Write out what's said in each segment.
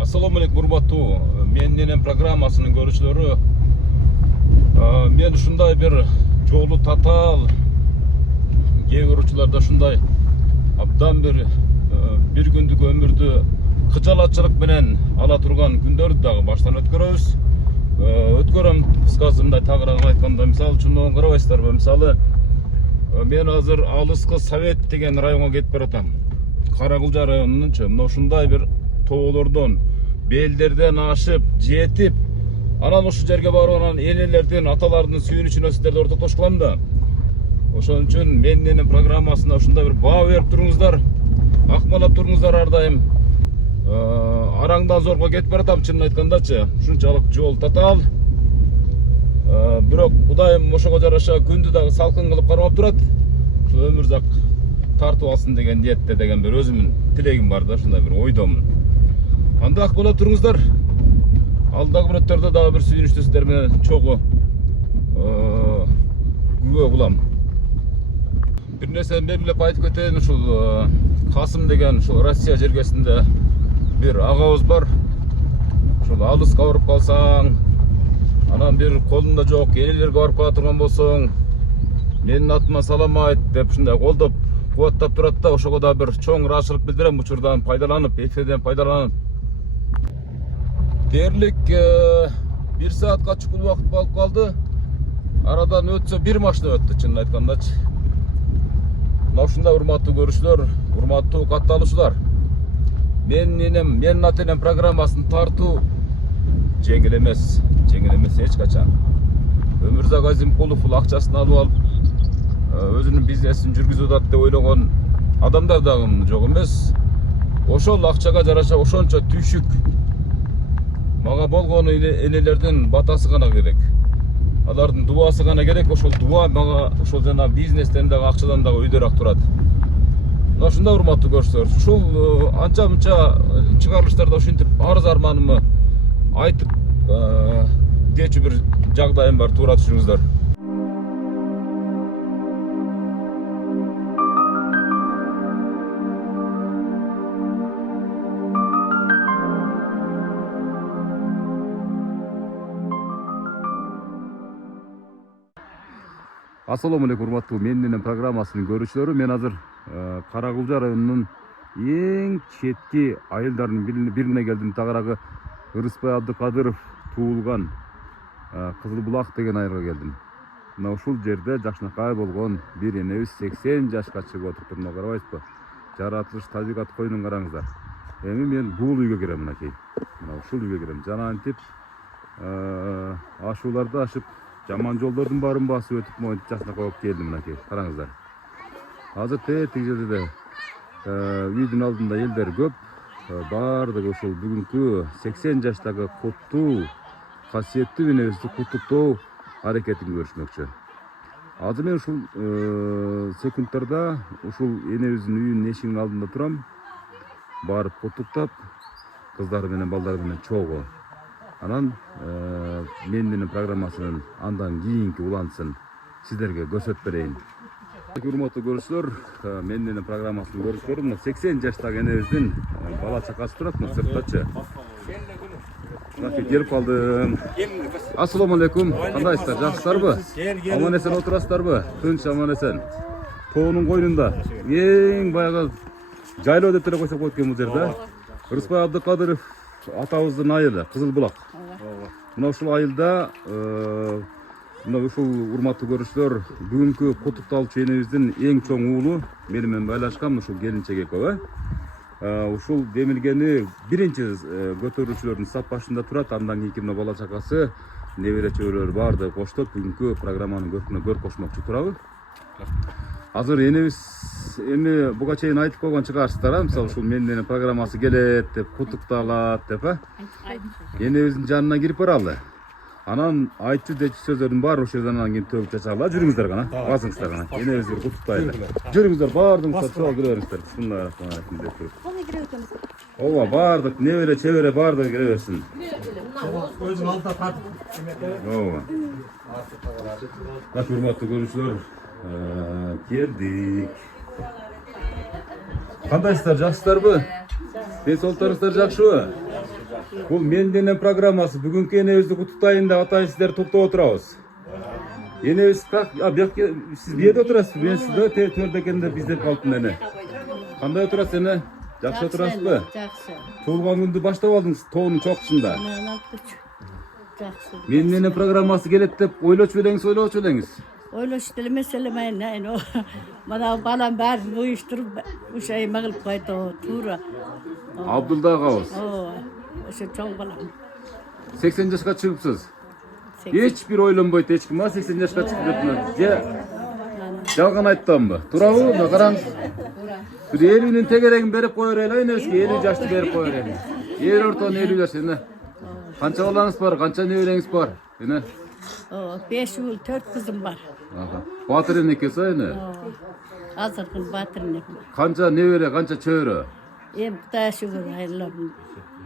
Assalamu alaikum урматтуу менен программасынын көрүүчүлөрү. Мен ушундай бир жолу татаал кээ бир учурларда ушундай абдан бир күндүк өмүрдү кыжалатчылык менен ала турган күндөрдү дагы баштан өткөрөбүз. Өткөрөм кыскасы мындай тагыраак айтканда, мисалы үчүн карабайсыздарбы, мисалы мен азыр Алыскы Совет деген районго кетип баратам. Каракулжа районунчу мына ушундай бир тоолордон, белдерден ашып, жетип, анан ушул жерге барып анан энелердин, аталардын сүйүнүчүнө сиздерди ортоктош кылам да. Ошон үчүн менин программасына ушундай бир баа берип туруңуздар, акмалап туруңуздар ар дайым. Араңдан зорго кетип баратам, чынын айткандачы. Ушунчалык жол татаал. Бирок Кудайым ошого жараша күндү дагы салкын кылып кармап турат. Ушул өмүрзак тартып алсын деген ниетте деген бир өзүмдүн тилегим бар да, ушундай бир ойдомун. Анда акмалап туруңуздар. Алдагы мүнөттөрдө дагы бир сүйүнүчтүү сиздер менен чогуу күбө кылам. Бир нерсени белгилеп айтып кетейин, ушул Касым деген ушул Россия жергесинде бир агабыз бар. Ушул алыска барып калсаң, анан бир колунда жок энелерге барып кала турган болсоң, менин атыма салам айт деп ушундай колдоп кубаттап турат да. Ошого да бир чоң ыраазычылык билдирем, учурдан пайдаланып, эфирден пайдаланып. Дээрлик 1 саатка чукул убакыт болуп калды. Арадан өтсө бир машина өттү, чынын айткандачы. Мына ушундай урматтуу көрүүчүлөр, урматтуу катталуучулар. Менин аты менен программасын тартуу жеңил эмес эч качан. Өмүрзак Азимкулов акчасын алып алып, өзүнүн бизнесин жүргүзүп атат деп ойлогон адамдар дагы жок эмес. Ошол акчага жараша ошончо түйшүк. Мага болгону энелердин батасы гана керек. Алардын дуасы гана керек. Ошол дуа мага ошол жана бизнестен дагы акчадан дагы өйдөрөөк турат. Мына ушундай урматтуу көрсөтөр. Ушул анча-мынча чыгарылыштарда ушинтип арыз арманымы айтып кечүү бир жагдайым бар, туура түшүнүңүздөр. Assalamu alaikum урматтуу менин программасынын көрүүчүлөрү. Мен азыр Каракулжа районунун эң четки айылдарынын бирине келдим. Тагыраагы Ырыспай Абдыкадыров туулган Кызыл Булак деген айылга келдим. Мына ушул жерде жакшынакай болгон бир энебиз 80 жашка чыгып отуруптур. Мына карабайсызбы? Жаратылыш, табигат койнун караңыздар. Эми мен бул үйгө кирем мынакей. Мына ушул үйгө кирем. Жанантип ашууларды ашып, жаман жолдордун баарын басып өтүп, моинтип жакшынакай болуп келдим мынакей. Караңыздар. Азыр тиги жерде үйдүн алдында элдер көп. Бардыгы ушул бүгүнкү 80 жаштагы куттуу, касиеттүү энебизди куттуктоо аракетин көрүшмөкчү. Азыр мен ушул секундтарда ушул энебиздин үйүнүн эшигинин алдында турам. Барып куттуктап, кыздары менен балдары менен чогуу. Анан менин программасынын андан кийинки улантысын сиздерге көрсөтүп берейин. Урматтуу көрүүчүлөр, менин программасынын көрүүчүлөрү, мына 80 жаштагы энебиздин бала чакасы турат мына сырттачы. Келип калдым. Ассаламу алейкум. Кандайсыздар? Жакшысыздарбы? Аман эсен отурасыздарбы? Тынч аман эсен. Тоонун койнунда эң баягы жайлоо деп эле койсок болот экен бул жерде. Ырыспай Абдыкадыров атабыздын айылы Кызыл Булак. Мына ушул айылда мына ушул урматтуу көрүүчүлөр, бүгүнкү куттукталуучу энебиздин эң чоң уулу менен байлашкан ушул келинчек экөө. Ушул демилгени биринчи көтөрүүчүлөрдүн сап башында турат. Андан кийинки мына бала чакасы, небере чөбөрөлөр баардыгы коштоп бүгүнкү программанын көркүнө көр кошмокчу турабы. Азыр энебиз эми буга чейин айтып койгон чыгарсыздар, мисалы ушул менин программасы келет деп, куттукталат деп, энебиздин жанына кирип баралы. Анан айтчу дечү сөздөрдүн баары ошол жерден анан кийин төгүп чачалы. Жүрүңүздөр гана, басыңыздар гана. Энебизди куттуктайлы. Жүрүңүздөр, баардыгыңыздар чогуу кире бериңиздер. Бисмиллахиррахманиррахим деп туруп. Ооба, баардык небере чебере баардыгы кире берсин. Өзүң алдына тартып. Ооба. Урматтуу көрүүчүлөр, келдик. Кандайсыздар, жакшысыздарбы? Денсаулықтарыңыздар жақшыбы? Бұл Менденен программасы. Бүгінгі енебізді құттықтайын да атайын сіздер топтап отырабыз. Енебіз сіз бүйеде отырасыз? Мен сізді төрде екенде біздеп қалыптын әне. Қандай отырасыз әне? Жақсы отырасыз бі? Жақсы. Туылған күнді баштап алдыңыз тоғының чоқысында. Жақсы. Менденен программасы келет деп ойлоочу белеңиз. Ойлош делемес элемейин айно. Мана балам бәрін уюштуруп ушо эме кылып койду туура. Абдулда агабыз. Ошо чоң балам. 80 жашка чыгыпсыз. Эч бир ойлонбойт эч ким. 80 жашка чыгып кетти. Жалган айттымбы? Туурабы? Караңыз. Бир 50'nin тегерегин берип коер эле, энеске 50 жашты берип коер эле. Эр ортон 50 жаш эне. Канча балаңыз бар? Канча небереңиз бар? Эне? 5 ul 4 kızım var. Батыр энекеси эне. Азыркын батыр энекем. Канча небере, канча чөйрө? Эми Кудайга шүгүр айылым.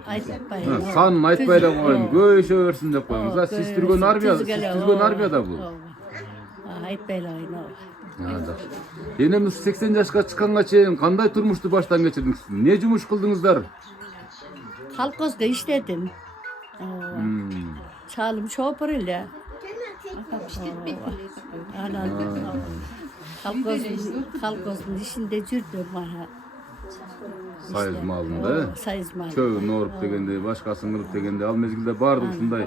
Айтпайм. Санын айтпай эле коеюн, көбөйшө берсин деп коюңуз. Сиз түргөн армияда бул. Айтпай эле койно. Энемиз 80 жашка чыкканга чейин кандай турмушту баштан кечирдиңиз? Не жумуш кылдыңыздар? Колхозда иштедим. Çalım şoför ile. Ana kalkozun içinde жүрдüm bana. Sayız malında. Sayız mal. Çöğün orup degende, başkasını kılıp degende, al mezgilde bardı uşunday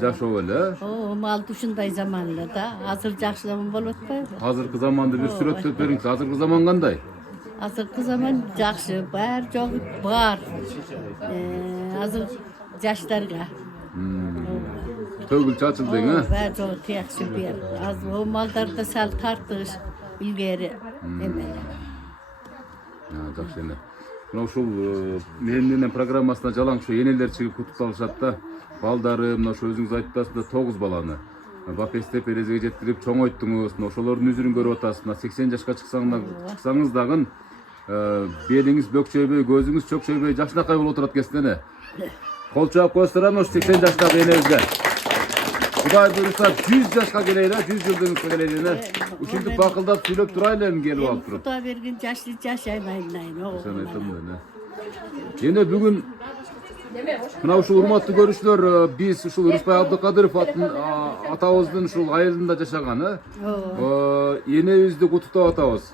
jaşo öyle. Mal uşunday zamanlarda hazır jakşılamın bolup atpayбы? Hazırkı zamanda bir süret söp beriңiz. Hazırkı zaman kanday? Hazırkı zaman jakşı, bar joğu bar. Hazır jaşlarga. Tөгül çaçıldın ha? Bar joğu tiyakşı bir. Az o mallarda sal tartış ilgeri emeler. Жақсы эне. Мына ушул менин программасына жалаң ушу энелер чыгып куттукталышат да. Балдары мына ошо өзүңүз айттыңыз да 9 баланы. Бапестеп эрезеге жеткирип чоңойттуңуз. Ошолордун үзүрүн көрүп атасыз. 80 жашка чыксаңыз дагы белиңиз бөкчөйбөй, көзүңүз чөкчөйбөй жакшынакай болуп отурат экенсиз эне. Кол чаап коесуздар ошо 80 жаштагы энебизге. Кудай буйруса 100 жашка келейли, 100 жылдыгыңызга келейли. Ушинтип бакылдап сүйлөп турайлы эми келип алып туруп. Кудай берген жашты жашаймайын айын. Ошону айтам да. Эне бүгүн мына ушул урматтуу көрүүчүлөр, биз ушул Рыспай Абдыкадыров атабыздын ушул айылында жашаган, энебизди куттуктап атабыз.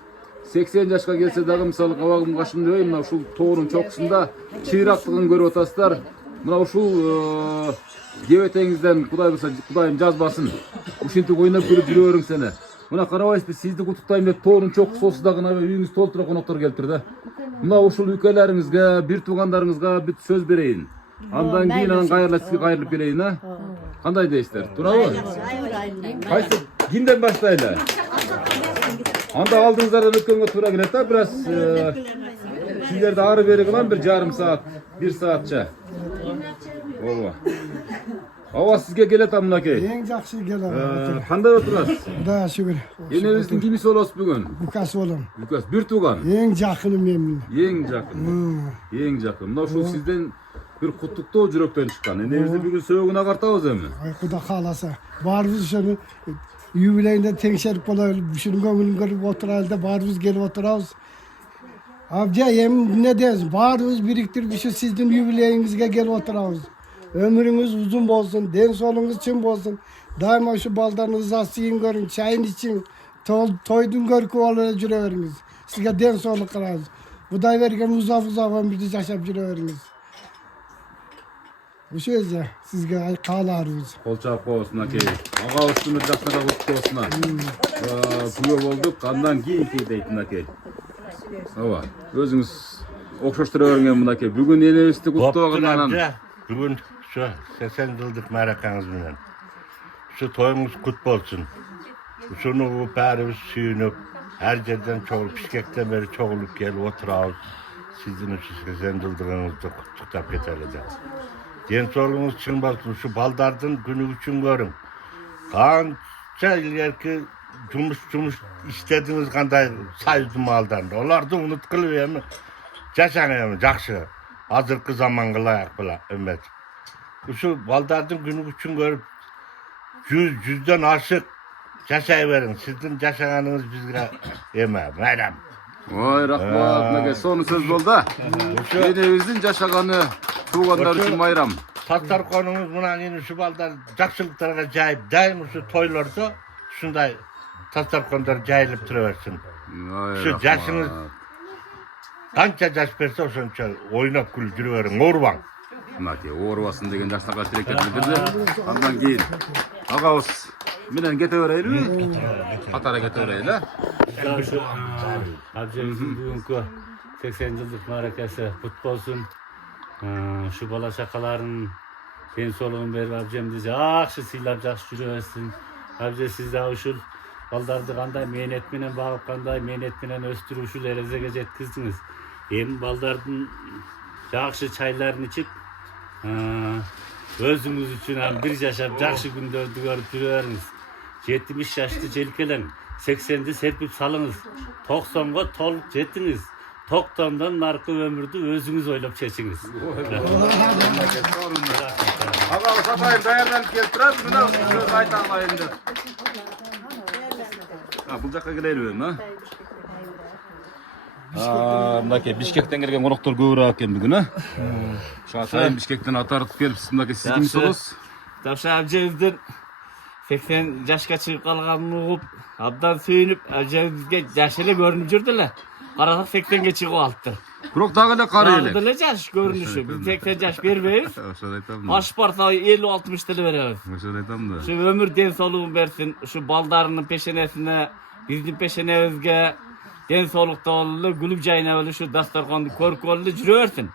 80 жашка келсе дагы мисалы кабагым кашымдабай мына ушул тоонун чокусунда чыйрактыгын көрүп атасыздар. Мына ушул кебетеңизден Кудайым жазбасын. Ушинтип ойноп көрүп жүрө бериңиз эне. Мына карабайсызбы, сизди куттуктайм деп тоонун чокусу болсо дагы үйүңүз толтура коноктор келиптир да. Мына ушул үкөлөрүңүзгө, бир туугандарыңызга бүт сөз берейин. Андан кийин анан сизге кайрылып келейин, а? Кандай дейсиздер? Туурабы? Кайсы кимден баштайлы? Анда алдыңыздардан өткөнгө туура келет да, бир аз сиздерди ары бери кылам, бир жарым саат, 1 саатча. Ооба. Ооба, сизге келет мынакей. Эң жакшы келет. Кандай отурасыз? Да, шүгүр. Энебиздин кимиси болосуз бүгүн? Букас болом. Букас, бир тууган. Эң жакыным мен. Эң жакын. Эң жакын. Мына ушул сизден бир куттуктоо жүрөктөн чыккан. Энебизди бүгүн сөөгүн агартабыз эми. Кудай кааласа. Баарыбыз ошону юбилейинде теңшерип бололу, ушунун көңүлүн көрүп отурайлы да баарыбыз келип отурабыз. Абжа эми эмне дейсиз? Баарыбыз бириктирип ушу сиздин юбилейиңизге келип отурабыз. Ömrünüz uzun olsun, den solunuz çın olsun. Daima şu baldan ızası yiyin görün, çayın için, toydun görkü olarak jüreveriniz. Sizge den soluk kılarız. Buday vergen uzak ömrünüz yaşap jüreveriniz. Bu şey ya, sizge kağlarız. Kol çaap koyusun akey. Ağa üstünü жақсырақ құтты olsun. Күбө болдuk, andan keyin deytin akey. Ооба, өзүңүз окшоштура берген мынакей. Бүгүн энебизди куттуктаган Бүгін şu 80 yıllık merakınız bilen. Şu toyunuz kutlu olsun. Şunu bärimiz suyunup, her yerden çoğul pişkekten beri çoğulup gelip oturağız. Sizin şu 80 yıldığınızda kutluktap getirdi. Den sorunuz çıkmasın, şu baldardın günü için görün. Kança ileriki cumuş istediğiniz kadar sayızdı maldan. Onlar da unutkuluyor mu? Yaşanıyor mu? Jakşı. Hazırkı zamanға layak bula ümmet. Şu baldardın günü için görüp yüzden aşık yaşayıverin. Sizin yaşayanınız bizge eme, meyrem. Ой, рахмат, мынакей сонун сөз болду. Энебиздин жашаганы туугандар үчүн майрам. Тастарконуңуз мынан эми ушу балдар жакшылыктарга жайып, дайым ушу тойлордо ушундай тастаркондар жайылып тура берсин. Ушу жашыңыз канча жаш берсе ошончо ойноп күлүп жүрө бериң, оорубаң. Мынакей оорубасын деген жашнага тилектерди билдирди. Андан кийин агабыз менен кете берели. Катары кете берели. Абжемиздин бүгүнкү 80 жылдык мааракасы кут болсун. Şu bala şakaların ben soluğun berip abjemdi жакшы сыйлап жакшы жүрө берсин. Абже siz de ушул балдарды кандай мээнет менен багып, кандай мээнет менен өстүрүп ушул эрезеге жеткиздиңиз. Эми балдардын жакшы чайларын ичип, өзүңүз үчүн бир жашап жакшы күндөрдү көрүп жүрө бериңиз. 70 жашты желкелең, 80'di серпип салыңыз. 90'ga толук жетиңиz. 90'dan narkı ömürdü özünüz oylup çeçiniz. Agabız atayım dayanlanıp kelip turabız. Mına söz ayta alayım dep. Бул жакка келелби, а? Мынакей Бишкектен келген коноктор көбүрөөк экен бүгүн, а? Атайын Бишкектен атартып келипсиз, мынакей сиз ким болосуз? Тапша абжебиздин 80 жашка чыгып калганын угуп, абдан сүйүнүп, абжебизге жаш эле көрүнүп жүрдү эле. Карасак 80ге чыгып алыптыр. Бирок дагы эле кары эле. Дагы эле жаш көрүнүшү. Биз 80 жаш бербейбиз. Ошону айтам. Аш барса 50-60 деле беребиз. Ошону айтам да. Ушу өмүр ден соолугун берсин. Ушу балдарынын пешенесине, биздин пешенебизге ден соолукта болуп, күлүп жайнап ушу дастарканды көрүп болуп жүрө берсин.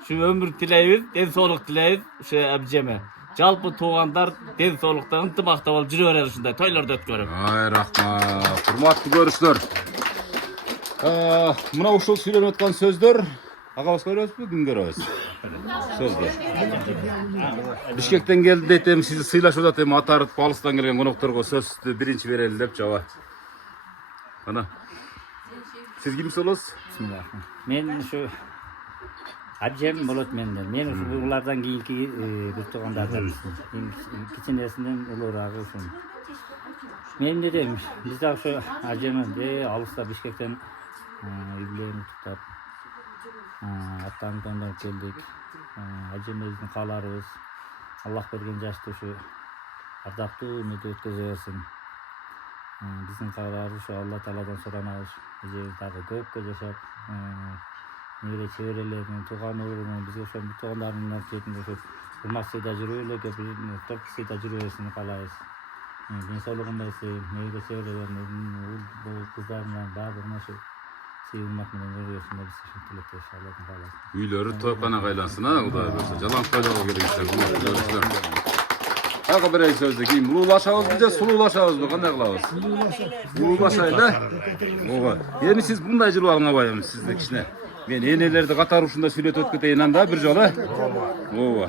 Ушу өмүр тилейбиз, ден соолук тилейбиз. Ушу абжеме. Жалпы туугандар ден соолукта ынтымакта болуп жүрө берели ушундай тойлорду өткөрүп. Ай рахмат. Урматтуу көрүүчүлөр. Мына ушул сүйлөнүп аткан сөздөр агабыз көрөбүзбү, ким көрөбүз? Сөздөр. Бишкектен келди дейт, эми сизди сыйлашып атат, эми атарып алыстан келген конокторго сөздү биринчи берели деп жаба. Ana. Siz kimsiz olasiz? Men şu abjem bolot menler. Men ulardan keyinki bir tuğanlardan kiçinesinden uluragı uşun. Men ne demiş? Biz de şu abjemde alısta Bişkekten yübüleyini tutup attan geldik. Abjemimizin kalarız. Allah bergen yaşta şu ardaklı ümidi ötközüyorsun. Bizim kalarız şu Allah Teala'dan soranağız. Bizi köpke yaşap nere çevrelerini, tuğan uğrunu, bize şu bir tuğanlarının çekinde şu hurmatsıyla jürüyle köpürünü, topsıyla jürüyesini kalayız. Dinsoğluğunda ise nere çevrelerini, bu kızlarla bağırına şu sıyılmakla görüyorsun da biz şu tilekte Allah'ın kalayız. Üyleri toykana kaylansın ha, o da böyle. Jalan koylağı gerekirse. Aka bir sözde kim? Ululaşabız bize, sululaşabız mı? Kanday kılavuz? Ululaşayla. Oğa. Yani siz bunday jıl alına bayım sizde kişine. Ben enelerde katar uşunda sület ötketeyin anda bir jola. Oğa.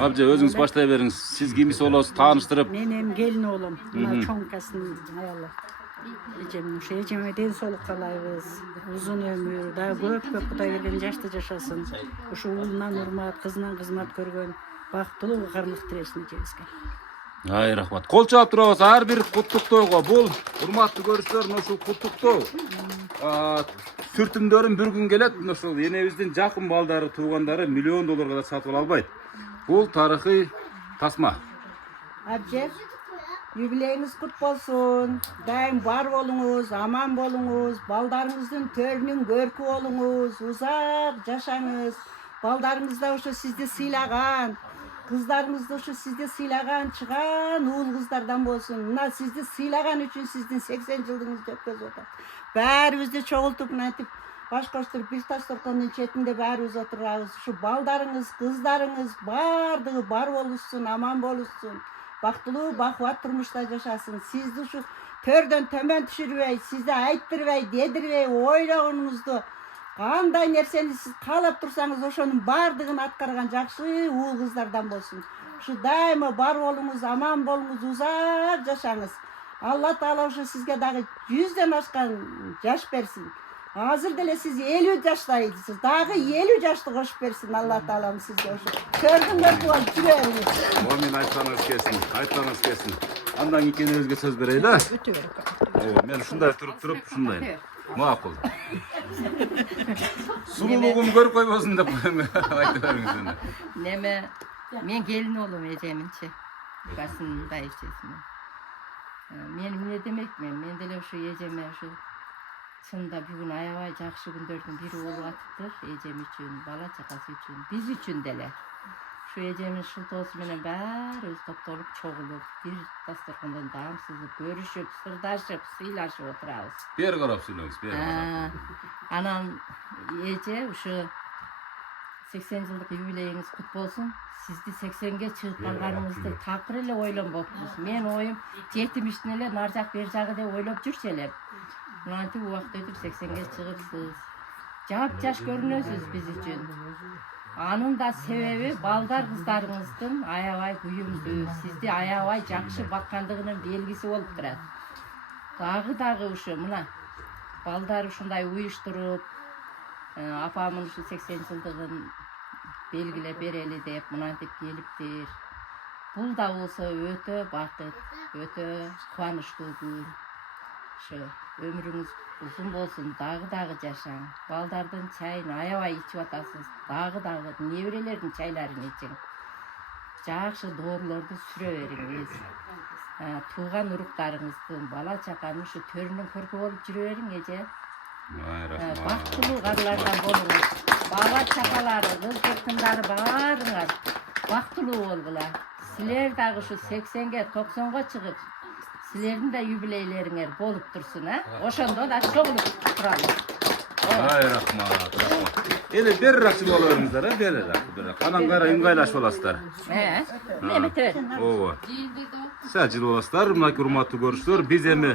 Abca özünüz başlayıveriniz. Siz kimisi olası tanıştırıp. Benim gelin oğlum. Buna çonkasın hayallah. Eceme den soluk kalayız. Uzun ömür, daha köp kuday vergen yaşta yaşasın. Şu oğlundan hurmat, kızından kızmat görgön. Бактылуу карлык тирешин жебизге. Ай рахмат. Кол чаап турабыз. Ар бир куттуктоого бул урматтуу көрүүчүлөр, ушул куттуктоо сүртүмдөрүн bir күн келет. Ушул энебиздин жакын балдары, туугандары $1 миллион да сатып ала албайт. Бул тарыхый тасма. Абжев, юбилейиңиz кут болсун. Дайым бар болуңуз, аман болуңуз, балдарыңыздын төрүнүн көркү болуңуз, узак жашаңыз. Балдарыңыз да ошо сизди сыйлаган, кыздарыңыз да ошо сизди сыйлаган чыган уул кыздардан болсун. Мына сизди сыйлаган үчүн сиздин 80 жылдыгыңызды өткөзүп атат. Баарыбызды чогултуп мынтип баш коштуруп бир тастаркандын четинде баарыбыз отурабыз. Ушу балдарыңыз, кыздарыңыз баардыгы бар болушсун, аман болушсун. Бактылуу, бакубат турмушта жашасын. Сизди ушу төрдөн төмөн түшүрбөй, сизди айттырбай, дедирбей, ойлогонуңузду кандай нерсени сиз каалап турсаңыз ошонун баардыгын аткарган жакшы уул кыздардан болсун. Ушу дайыма бар болуңуз, аман болуңуз, узак жашаңыз. Алла Таала ошо сизге дагы 100ден ашкан жаш берсин. Азыр деле сиз 50 жаштайсыз, дагы 50 жашты кошуп берсин Алла Таалам сизге ошо. Көрдүңөр болуп жүрөңүз. Амин, айтсаңыз келсин, айтсаңыз келсин. Andan ikkenibizge söz bereyli. Men uşunday turup uşundayım. Makul. Sululuğum görüp koymasın dep aytып бериңиz meni. Neme, men gelin oğlum Eceminçi. Basın dayıçesine. Menim ne demekmen, men dele şu Eceme şu çında bir gün ayabay jakşı gündörдүн biri olup atıptır. Ecem üçün, bala çakası üçün, biz üçün dele. Şu Ecemin şultosu menen bäribиз топтолуп чогулуp, bir dasturxandan dam sızıp, görüşüp, sırdaşıp, sıylaşıp oturabız. Beri qarap söyleңiz, beri qarap. Anam Ece şu 80 yıllık юбилейиңиz kut bolsun. Sizdi 80'ge çıkıp kalganыңызды takır ele oylanbapsınız. Men oyum 70'tin ele narjak berjagı dep oylop жүрчү элем. Mantip u vakt ötüp 80'ge çıkıpsız. Жап жаш көрүнөсүз биз үчүн. Анын да себеби балдар кыздарыңыздын аябай күйүмдүү, сизди аябай жакшы баккандыгынын белгиси болуп турат. Дагы ушу мына балдар ушундай уюштуруп, апамын ушу 80 жылдыгын белгилеп берели деп мынантип келиптир. Бул да болсо өтө бакыт, өтө кубанычтуу күн. Ошо өмүрүңүз uzun bolsun, dagы жашаң. Балдардын чайын аябай ичип атасыз. Дагы неберелердин чайларын ичиң. Жакшы доорулорду сүрө бериңиз. Тууган уруктарыңыздын, бала чаканын ушу төрүнүн көркү болуп жүрө бериң эже. Бактылуу карлардан болуңуз. Бала чакалары, кыз жактындары баарыңар бактылуу болгула. Силер дагы ушу 80-ге, 90-га чыгып Sizlerin de юбилейлериңер болуп турсун, ошондо да чогулуп туралы. Ай рахмат. Эли бериракчы боло бериңиздер, берирак. Анан кара ыңгайлашып аласыздар. Неметер? Ооба. Саат жыл боласыздар, мынакей урматтуу көрүүчүлөр. Биз эми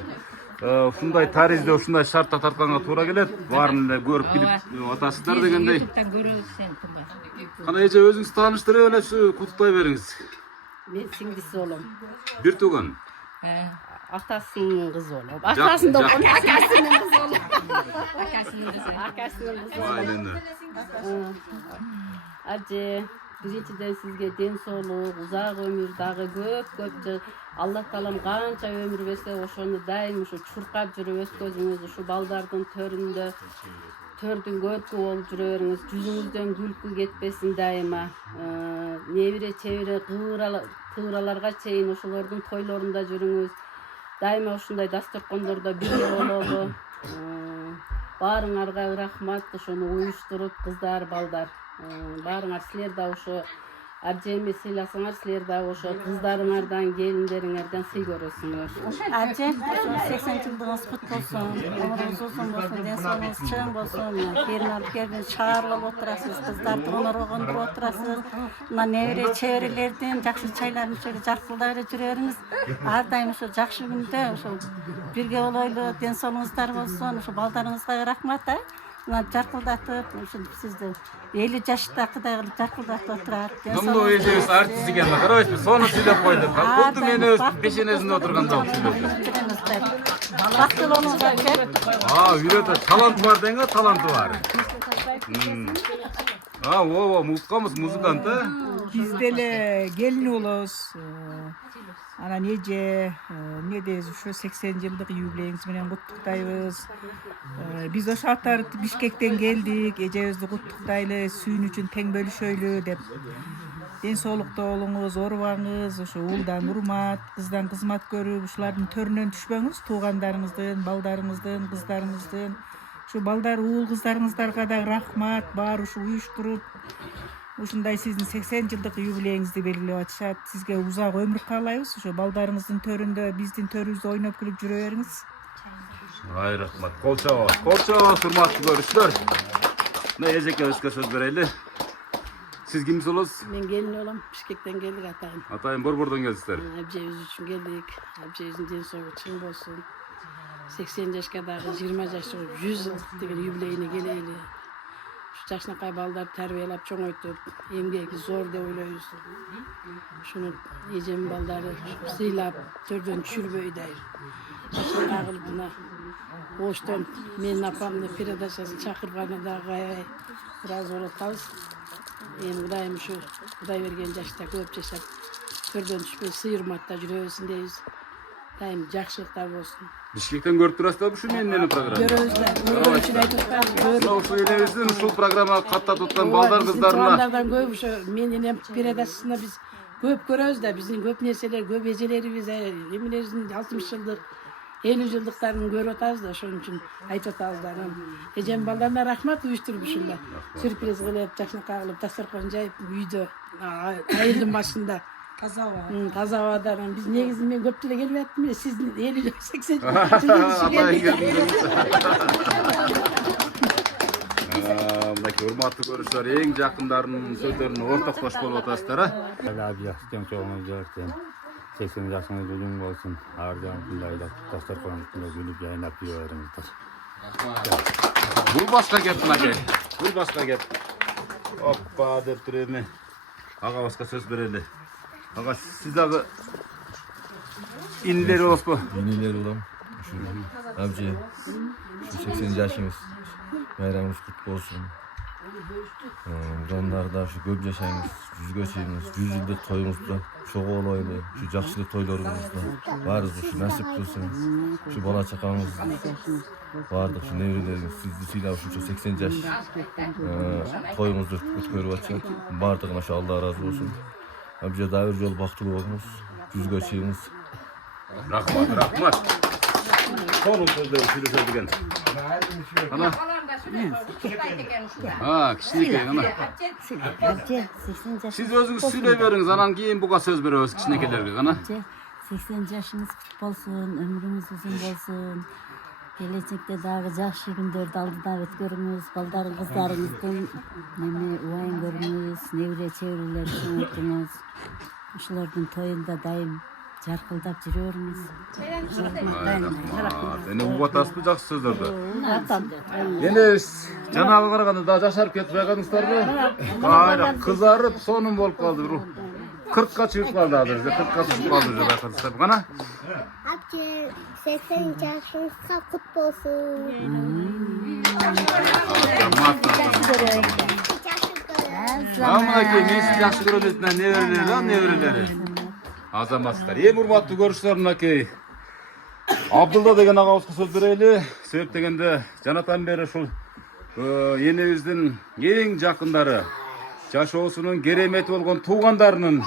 ушундай таризде ушундай шартта тартканга туура келет. Баарын эле көрүп билип атасыздар дегендей. YouTube'дан көрөбүз сени тумба. Кана эже өзүңүз тааныштырып эле куттуктай бериңиз. Мен сиңдиси болом. Бир тууган. Атасынын кызы болом. Атасынын кызы болом. Акасынын кызы. Айнене. Аже, биринчиден сизге ден соолук, узак өмүр, дагы көп жыл. Алла таалам канча өмүр берсе, ошону дайым ушу чуркап жүрүп өткөзүңүз, ушу балдардын төрүндө төрдүн көркү болуп жүрө бериңиз. Жүзүңүздөн күлкү кетпесин дайыма. Небире чебире кыбыраларга чейин ошолордун тойлорунда жүрүңүз. Дайыма ушундай дастуркондордо бирге бололу. Баарыңарга рахмат, ошону уюштуруп кыздар, балдар. Баарыңар силер да ошо Ажеми сыйласаңар, силер да ошо кыздарыңардан, келиндериңерден сый көрөсүңөр. Аже, 80 жылдыгыңыз кут болсун, өмүрүңүз узун болсун, ден соолугуңуз чың болсун. Келин алып келген шаар болуп отурасыз, кыздарды оноругондуруп отурасыз. Мына небере чеберелердин жакшы чайларын ичип жаркылдап эле жүрө бериңиз. Ар дайым ошо жакшы күндө ошо бирге болойлу, ден соолугуңуздар болсун. Ошо балдарыңызга рахмат. Мына жаркылдатып, ушинтип сизди 50 жаштакыдай кылып жаркылдатып отурат. Кымдуу эжебиз артист экен, карабайсызбы? Сону сүйлөп койду. Кудду мен өз бешенесинде отурганда сүйлөп. Бактылуу болуңуздар. Үйрөтө таланты бар деңге, таланты бар. Ооба, музыкамыз музыкант, Биз деле келин болобуз. Анан эже эмне дейбиз, ушу 80 жылдык юбилейиңиз менен куттуктайбыз. Биз ошо атарып Бишкектен келдик, эжебизди куттуктайлы, сүйүнүчүн тең бөлүшөйлү деп. Ден соолукта болуңуз, оорубаңыз, ошо уулдан урмат, кыздан кызмат көрүп, ушулардын төрүнөн түшпөңүз, туугандарыңыздын, балдарыңыздын, кыздарыңыздын. Ушу балдар, уул кыздарыңыздарга да рахмат, баары ушу уюштуруп ушундай сиздин 80 жылдык юбилейиңизди белгилеп атышат. Сизге узак өмүр каалайбыз. Ошо балдарыңыздын төрүндө, биздин төрүбүздө ойноп күлүп жүрө бериңиз. Ай рахмат. Кол чабабыз, урматтуу көрүүчүлөр. Мына эжекебизге сөз берели. Сиз кимсиз болосуз? Мен келин болом. Бишкектен келдик атайын. Атайын Борбордон келдиңиздер. Абжебиз үчүн келдик. Абжебиздин ден соолугу чың болсун. 80 жашка дагы 20 жаш 100 жыл деген юбилейине келели. Жакшынакай балдар тарбиялап чоңойтуп, эмгеги зор деп ойлойбуз. Ушуну эжем балдары сыйлап, төрдөн түшүрбөй дайыр. Жакшынакай кылып мына оштон менин апамды передачасын чакырганы дагы аябай ыраазы болуп атабыз. Эми Кудайым ушу Кудай берген жашта көп жашап, төрдөн түшпөй сый урматта жүрөбүзүн дейбиз. дайым жакшылыктар болсун. Бишкектен көрүп турасыздар ушу менин программа. Көрөбүз да, көргөн үчүн айтып атпайбыз. Ушул элебиздин ушул программага каттап аткан балдар кыздарына Туугандардан көп ошо мен энем передачасына биз көп көрөбүз да, биздин көп нерселер, көп эжелерибиз, эмелерибиздин 60 жылдык, 50 жылдыктарын көрүп атабыз да, ошон үчүн айтып атабыз да. Эжем балдарына рахмат уюштуруп ушундай сюрприз кылып, жакшынакай кылып, дасторкон жайып, үйдө айылдын башында таза абада. Биз негизи мен көп деле келип аттым эле, сиздин 50 80 мынакей урматтуу көрүүчүлөр, эң жакындарынын сөздөрүнө ортоктош болуп атасыздар, Абияктен чоңун жактан 80 жашыңыз uzun болсун. Ар жагын айлап дасторкон үстүндө күлүп жайнап жүрө бериңиздер. Бул башка кеп мынакей. Бул башка кеп. Оппа деп тур эми. Агабызга сөз берели. Ага, сиз дагы инилер болсо. Инилер улам. Абже, 80 жашыңыз. Bayramınız kutlu olsun. Ulanlarda şu көп жашаңыз, 100гө чейиңиз, 100 жылдык тоюңузда чогуу болойлу. Şu жакшылык тойлорубузда баарыбызга ушу насип кылсын. Şu бала чакаңыз, баардык şu неберелериңиз сизди сыйлап ушунча 80 жаш тоюңузду өткөрүп атышат. Баардыгына şu Алла ыраазы болсун. Абже дагы бир жолу бактылуу болуңуз, 100гө чейиңиз. Рахмат, рахмат. Сонун сөздөр сүйлөшө деген. Ана. Кичинекей ана. Siz özünüz söyley beriniz, anan keyin buga söz berебиз кичинекейлерге, ана. 80 жашыңыз кут болсун, өмүрүңүз узун болсун. Келечекте дагы жакшы күндөрдү алдыда өткөрүңүз, балдар кыздарыңыздын неме убайын көрүңүз, небере чеберелерди чоңойтуңуз. Ушулардын тоюнда дайым жаркылдап жүрө бериңиз. Эне угуп атасызбы жакшы сөздөрдү? Эне жанагы караганда да жашарып кетип байкадыңыздарбы? Кайра кызарып сонун болуп калды. 40ка чыгып калды азыр. 40ка чыгып калды байкадыңыздарбы? Кана? Апче 80 жашыңызга кут болсун. Мынакей мен сизди жакшы көрөм дейтин неберелери. Азаматтар, эң урматтуу көрүүчүлөр, мынакей Абдулла деген агабызга сөз берели. Себеп дегенде жанатан бери ушул энебиздин эң жакындары, жашоосунун керемети болгон туугандарынын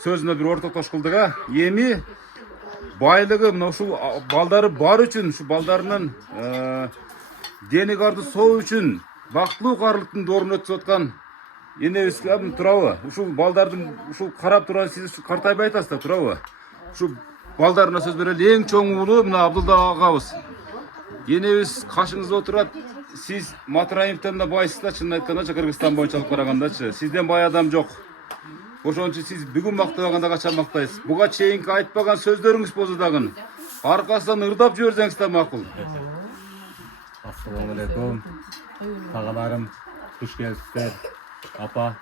сөзүнө бир ортоктош кылдык. Эми байлыгы мына ушул балдары бар үчүн, ушу балдарынын дени карды соо үчүн бактылуу карлыктын доорун өтүп аткан энебизге турабы? Ушул балдардын ушул карап турган сиз картайбай атасыздар, турабы? Ушул балдарына сөз берели. Эң чоң уулу мына Абдулла агабыз. Энебиз кашыңызда отурат. Сиз Матраимовдон да байсыздар, чынын айтканда, Кыргызстан боюнча алып караганда, сизден бай адам жок. Ошон үчүн сиз бүгүн мактабаганда качан мактайсыз. Буга чейинки айтпаган сөздөрүңүз болсо дагы аркасынан ырдап жиберсеңиз да макул. Assalamu alaikum. Tağalarım, hoş geldinizler. Apa,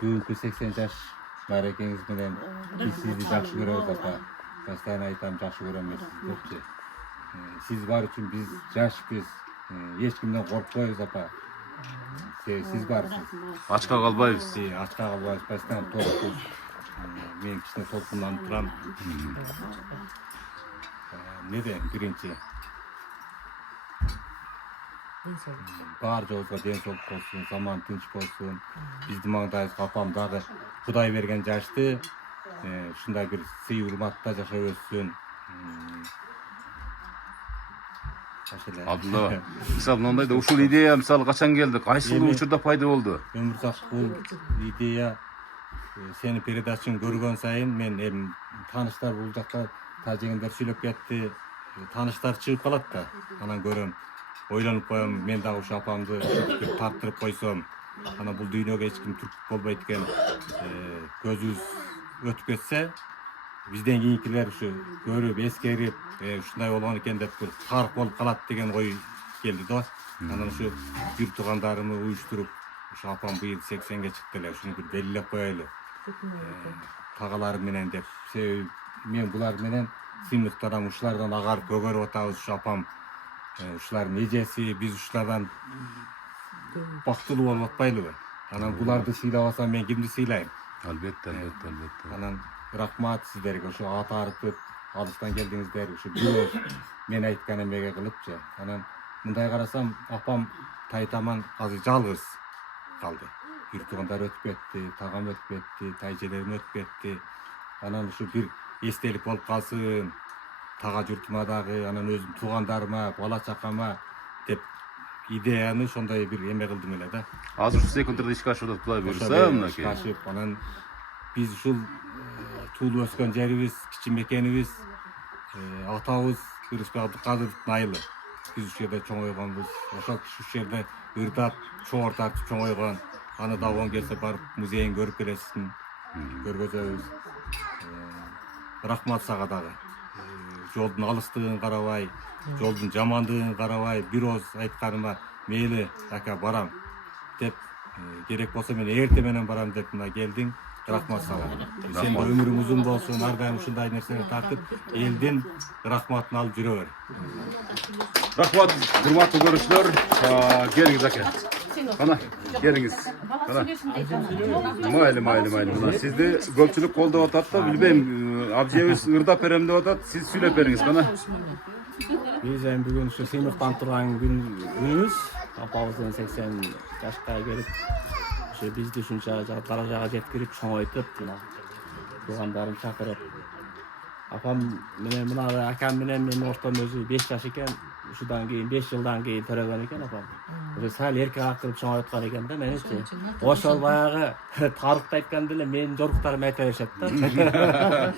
bugünkü 80 yaş barakeniz bilen biz sizi жақсы көрөбүз, apa. Постоянно айтам, жақсы көрөм сиздерчи. Siz бар үчүн биз жашпыз. Эч кимден коркпойбуз, apa. Siz барсыз. Ачка калбайбыз. Ачка калбайбыз, постоянно толкуз. Мен кичине толкунланып турам. Неден биринчи бар жолга ден соолук болсун, заман тынч болсун. Биздин маңдайыбызга апам дагы Кудай берген жашты ушундай бир сый урматта жашап өссүн. Абдулла, мисалы мындай да ушул идея мисалы качан келди? Кайсы учурда пайда болду? Өмүрзак бул идея сени передачаң көргөн сайын мен эми тааныштар бул жакта тажегендер сүйлөп кетти. Тааныштар чыгып калат да. Анан көрөм, ойлонуп коем, мен дагы ушу апамды тарттырып койсом, ана бул дүйнөгө эч ким түрк болбойт экен. Көзүбүз өтүп кетсе, бизден кийинкилер ушу көрүп, эскерип, ушундай болгон экен деп бир тарых болуп калат деген ой келди да. Анан ушу бир туугандарымды уюштуруп, ушу апам быйыл 80ге чыкты эле, ушуну бир белгилеп коелу. Тагаларым менен деп. Себеби мен булар менен сыймыктарам, ушулардан агарып көгөрүп атабыз. Ушу апам ушулардын эжеси, биз ушулардан бактылуу болуп атпайлыбы? Анан буларды сыйлабасам мен кимди сыйлайм? Албетте. Анан рахмат сиздерге, ошо ата аркып алыстан келдиңиздер, ушу бирөөз мен айткан эмеге кылыпчы. Анан мындай карасам, апам тайтаман азыр жалгыз калды. Бир туугандар өтүп кетти, тагам өтүп кетти, тайжелерим өтүп кетти. Анан ушу бир эстелик болуп калсын, тага журтума дагы, анан өзүм туугандарыма, бала чакама деп идеяны ошондой бир эме кылдым эле да. Азыр ушу секундда ишке ашып атат, Кудай буйрса, мынакей. Ашып, анан биз ушул туулуп өскөн жерибиз, кичи мекенибиз, атабыз Кыргызбек Абдыкадыровдун айылы. Биз ушул жерде чоңойгонбуз. Ошол киши ушул жерде ырдап, чоор тартып чоңойгон. Аны да он келсе барып музейин көрүп келесиң, көргөзөбүз. Рахмат сага дагы. Жолдун алыстыгын карабай, жолдун жамандыгын карабай, бир ооз айтканыма мейли ака барам деп, керек болсо мен эрте менен барам деп мына келдиң. Рахмат сага. Сен өмүрүң узун болсун, ар дайым ушундай нерсени тартып, элдин рахматын алып жүрө бер. Рахмат, урматтуу көрүүчүлөр. Келиңиз ака. Кана, келиңиз. Кана. Майли. Мына сизди көпчүлүк колдоп атат да, билбейм, абжебиз ырдап берем деп атат. Сиз сүйлөп бериңиз, кана. Биз эми бүгүн ушу сыймыктан турган күнүбүз. Апабыздын 80 жашка келип, ушу бизди ушунча даражага жеткирип, чоңойтуп, мына туугандарым чакырып. Апам менен мына акам менен менин ортом өзү 5 жаш экен. Ушудан кийин 5 жылдан кийин төрөгөн экен апам. Уже сал эрке акырып чоңойткан экен да меничи. Ошол баягы тарыхты айтканда эле менин жоруктарым айта беришет да.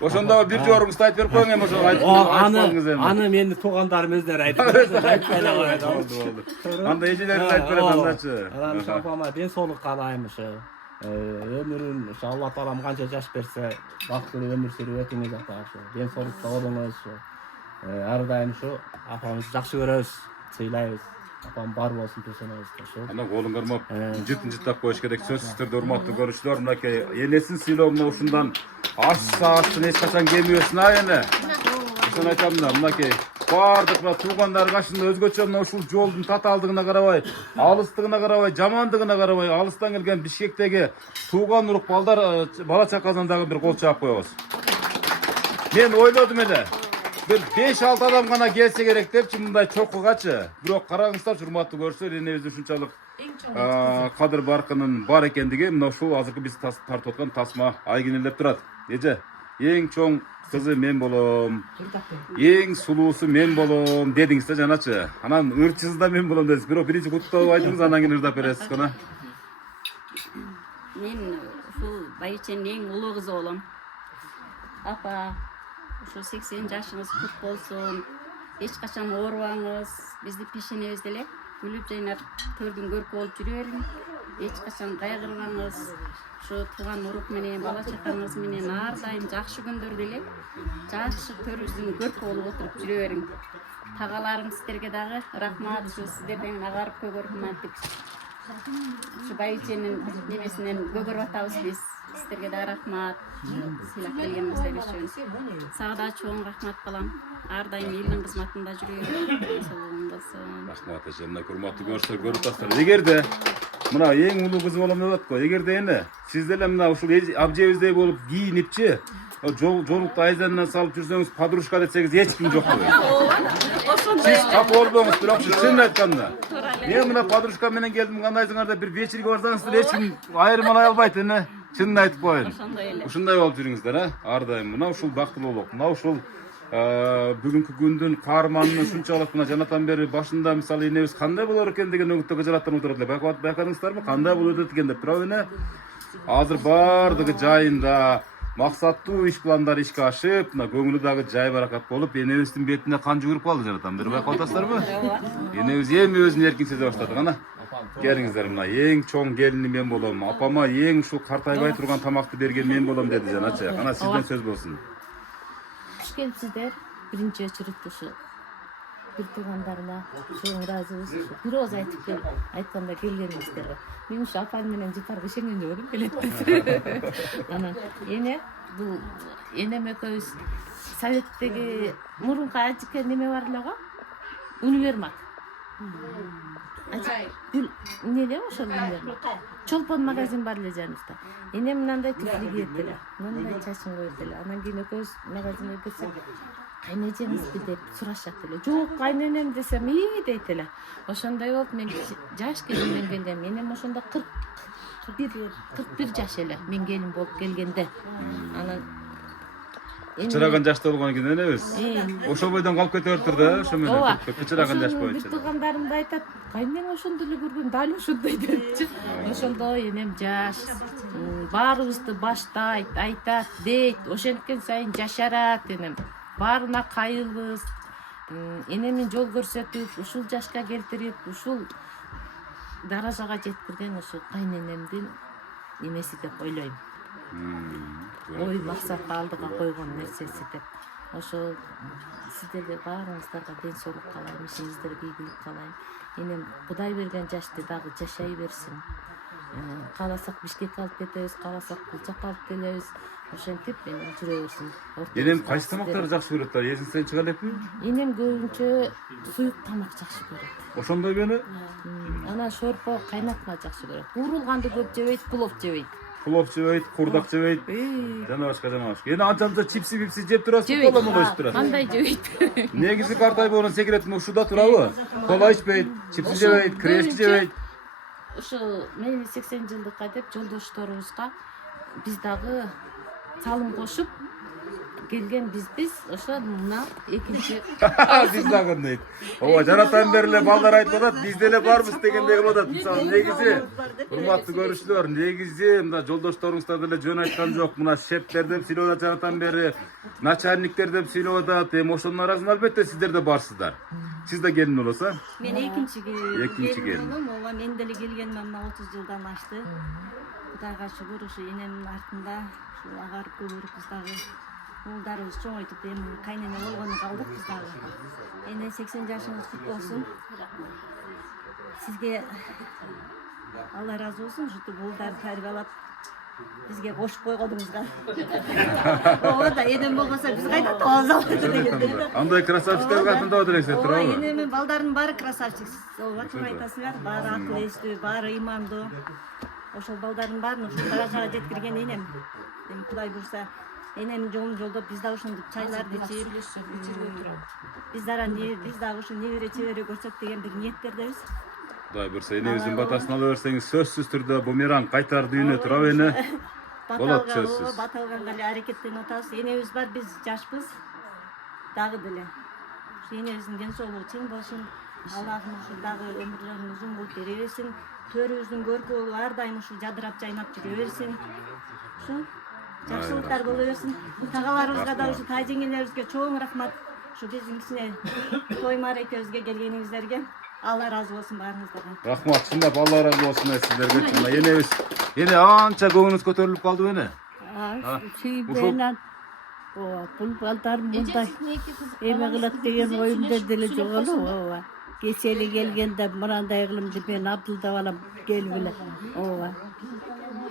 Ошондо бир жоруңузду айтып берип коюң эми ошо айтпаңыз эми. Аны менин туугандарым өздөрү айтып берет. Болду. Анда эжелериңиз айтып берет андачы. Анан ушу апама ден соолук каалайм ушу. Өмүрүн ушу Алла таалам канча жаш берсе, бактылуу өмүр сүрүп өтүңүз ата ушу. Ден соолукта болуңуз ушу. Ар дайым ушу апамызды жакшы көрөбүз, сыйлайбыз. Апам бар болсун десеңиз ошол. Ана колун кармап, жыттап коюш керек. Сөзсүз түрдө урматтуу көрүүчүлөр, мынакей энесин сыйлоо мына ушундан аш-саастын эч качан кемибесин а эне. Ошону айтам да, мынакей бардык мына туугандар кашында өзгөчө мына ушул жолдун татаалдыгына карабай, алыстыгына карабай, жамандыгына карабай, алыстан келген Бишкектеги тууган урук балдар, бала чакасынан дагы бир кол чаап коебуз. Мен ойлодум эле. Bir 5-6 adam gana gelse gerek depçi mындай чокугачы. Бирок караңыздарчы, урматтуу көрүүчүлөр, энебиздин ушунчалык кадыр баркынын бар экендиги мына ушул азыркы биз тартып аткан тасма айгинелеп турат. Эже, эң чоң кызы мен болом, эң сулуусу мен болом дедиңиз да жаначы. Анан ырчысы да мен болом дедиңиз. Бирок биринчи куттуктап айтыңыз, анан кийин ырдап бересиз кана. Мен ушул байченин эң улуу кызы болом. Апа, ушул 80 жашыңыз кут болсун. Эч качан оорубаңыз. Бизди пешенебизде эле күлүп жайнап төрдүн көркү болуп жүрө бериң. Эч качан кайгырбаңыз. Ушу тууган урук менен, бала чакаңыз менен ар дайым жакшы күндөрдө эле жакшы төрүбүздүн көркү болуп отуруп жүрө бериң. Тагаларым сиздерге дагы рахмат. Ушу сиздерден агарып көгөрүп антип. Ушу байченин немесинен көгөрүп атабыз биз. Сиздерге да рахмат. Сыйлап келгениңиздер үчүн. Сага да чоң рахмат кылам. Ар дайым элдин кызматында жүрөйүн. Солугуң болсун. Рахмат эже, мына урматтуу көрүүчүлөр көрүп атасыздар. Эгерде мына эң улуу кызы болом деп атат го. Эгерде эне сиз деле мына ушул абжебиздей болуп кийинипчи, жолукту айзанынан салып жүрсөңүз, подружка десеңиз эч ким жок го. Сиз капа болбоңуз, бирок чын айтканда. Мен мына подружка менен келдим, кандайсыңар деп бир вечерге барсаңыздар, эч ким айырмалай албайт эне. Чынын айтып коеюн. Ушундай болуп жүрүңүздөр, ар дайым. Мына ушул бактылуулук, мына ушул бүгүнкү күндүн каарманын ушунчалык мына жанатан бери башында мисалы энебиз кандай болор экен деген өңүттө кыжыраттанып отурат эле. Байкадыңыздарбы, кандай болуп өтөт экен деп. Бирок эне азыр бардыгы жайында максаттуу иш пландар ишке ашып, мына көңүлү дагы жай баракат болуп, энебиздин бетине кан жүгүрүп калды жанатан бери. Байкап атасыздарбы? Энебиз эми өзүн эркин сезе баштады кана. Келиңиздер, мына эң чоң келини мен болом. Апама эң ушул картайбай турган тамакты берген мен болом деди жаначы. Кана сизден сөз болсун. Куш келипсиздер. Биринчи очередь ушу бир туугандарыма чоң ыраазыбыз. Бир ооз айтып кел, айтканда келгениңиздерге. Мен ушу апам менен жыпар бешеңген жок келет. Анан эне бул энем экөөбүз Советтеги мурунку ажыка неме бар эле го? Универмаг. Гүл неде ошол эле. Чолпон магазин бар эле жаныбызда. Эне мындай түфлү кийет эле. Мындай чачын коет эле. Анан кийин экөөбүз магазинге кирсек, кайнежеңизби деп сурашат эле. Жок, кайненем десем, дейт эле. Ошондой болуп мен жаш келинден келгем. Энем ошондо 41 жаш эле. Мен келин болуп келгенде. Анан кычыраган жашта болгон экен энебиз. Ошол бойдон калып кете бериптир да, ошо менен кычыраган жаш боюнча. Бир туугандарым да айтат, кайнең ошондо эле көргөн, дал ошондой депчи. Ошондо энем жаш, баарыбызды баштайт, айтат, дейт, ошенткен сайын жашарат энем. Баарына кайылбыз. Энемин жол көрсөтүп, ушул жашка келтирип, ушул даражага жеткирген ошо кайненемдин немеси деп ойлойм. Ой, максатты алдыга койгон нерсеси деп. Ошол сиздерге баарыңыздарга ден соолук каалайм, ишиңиздерге ийгилик каалайм. Энем Кудай берген жашты дагы жашай берсин. Кааласак Бишкекке алып кетебиз, кааласак бул жакка алып келебиз. Ошентип энем жүрө берсин. Энем кайсы тамактарды жакшы көрөт да? Эсиңизден чыга элекпи? Энем көбүнчө суюк тамак жакшы көрөт. Ошондой бени? Анан шорпо, кайнатма жакшы көрөт. Куурулганды көп жебейт, плов жебейт. Плов жебейт, курдак жебейт. Жана башка. Эне анча чипси жеп турасыз, колону коюп турасыз. Кандай жебейт? Негизи картайбоонун секретин ушуда турабы? Кола ичпейт, чипси жебейт, крешки жебейт. Ошо мени 80 жылдыкка деп жолдошторубузга биз дагы салым кошуп келген бизбиз. Ошо мына экинчи Биз дагы дейт. Ооба, жаратан бери эле балдар айтып атат, биз деле барбыз дегендей кылып атат. Мисалы негизи урматтуу көрүүчүлөр, негизи мына жолдошторуңуздар деле жөн айткан жок. Мына шефтер деп сүйлөп атат жаратан бери, начальниктер деп сүйлөп атат. Эми ошонун арасында албетте сиздер да барсыздар. Сиз да келин болосо? Мен экинчи келин. Ооба, мен деле келгениме мына 30 жылдан ашты. Кудайга шүгүр, ушу энемдин артында ушу агарып көбөрүп биз дагы уулдарыбыз чоңойтуп эми кайнене болгону калдык биз дагы. Эне 80 жашыңыз кут болсун. Сизге Алла ыраазы болсун, ушинтип уулдарды тарбиялап бизге кошуп койгонуңузга. Ооба да, энем болбосо биз кайда табабыз дегендей. Андай красавчиктер катында отурасыздар, туурабы? Энемин балдардын баары красавчик. Ооба, туура айтасыңар. Баары акыл эстүү, баары ыймандуу. Ошол балдардын баарын ушул даражага жеткирген энем. Эми Кудай буйрса, энемин жолун жолдоп биз дагы ушинтип чайларды ичип, биз дагы ушу небере чебере көрсөк деген бир ниеттердебиз. Кудай буйрса, энеңиздин батасын ала берсеңиз, сөзсүз түрдө бумеранг кайтар дүйнө турабы эне? Болот сөзсүз. Бата алганга эле аракеттенип атабыз. Энебиз бар, биз жашпыз. Дагы деле. Энебиздин ден соолугу чың болсун. Аллахым ушул дагы өмүрлөрүн узун кылып бере берсин. Төрүбүздүн көркү болуп ар дайым ушул жадырап жайнап жүрө берсин. Ушу жакшылыктар боло берсин. Тагаларыбызга да ушу тай жеңелерибизге чоң рахмат. Ушу биздин кичине той мааракебизге келгениңиздерге Алла ыраазы болсун баарыңыздарга. Рахмат, чындап Алла ыраазы болсун сиздерге. Мына энебиз, эне анча көңүлүңүз көтөрүлүп калдыбы эне? Сүйбенен бул балдар мындай эме кылат деген оюмда деле жок эле. Ооба. Кечели келгенде мындай кылым деп мен Абдулда балам келип эле. Ооба.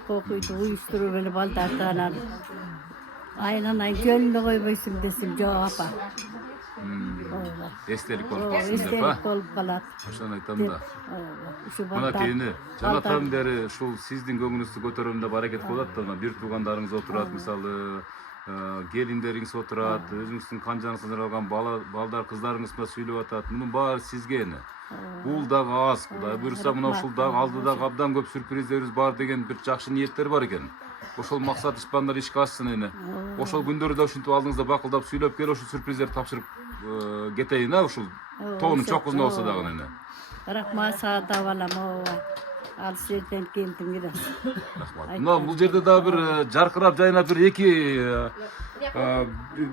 Кокуйду уюштуруп эле балдарды анан айнан жөнүнө койбойсуң десем, жок апа. Эстелик болуп калсын деп, а? Эстелик болуп калат. Ошону айтам да. Ушу Мына кийини жанатан бери ушул сиздин көңүлүңүздү көтөрөм деп аракет кылып атат да, бир туугандарыңыз отурат, мисалы келиндериңиз отурат, өзүңүздүн канжаңыздан жаралган балдар, кыздарыңыз менен сүйлөп атат. Мунун баары сизге эне. Бул дагы аз, Кудай буйрса мына ушул дагы алдыда абдан көп сюрприздерибиз бар деген бир жакшы ниеттер бар экен. Ошол максат ишпандар ишке ашсын эне. Ошол күндөрдө ушинтип алдыңызда бакылдап сүйлөп келип ошол сюрприздерди тапшырып кетейин, ушул тоонун чокусунда болсо дагы эне. Рахмат сага да балам, ооба. Ал жерден келдиңер. Рахмат. Мына бул жерде дагы бир жаркырап жайнап бир эки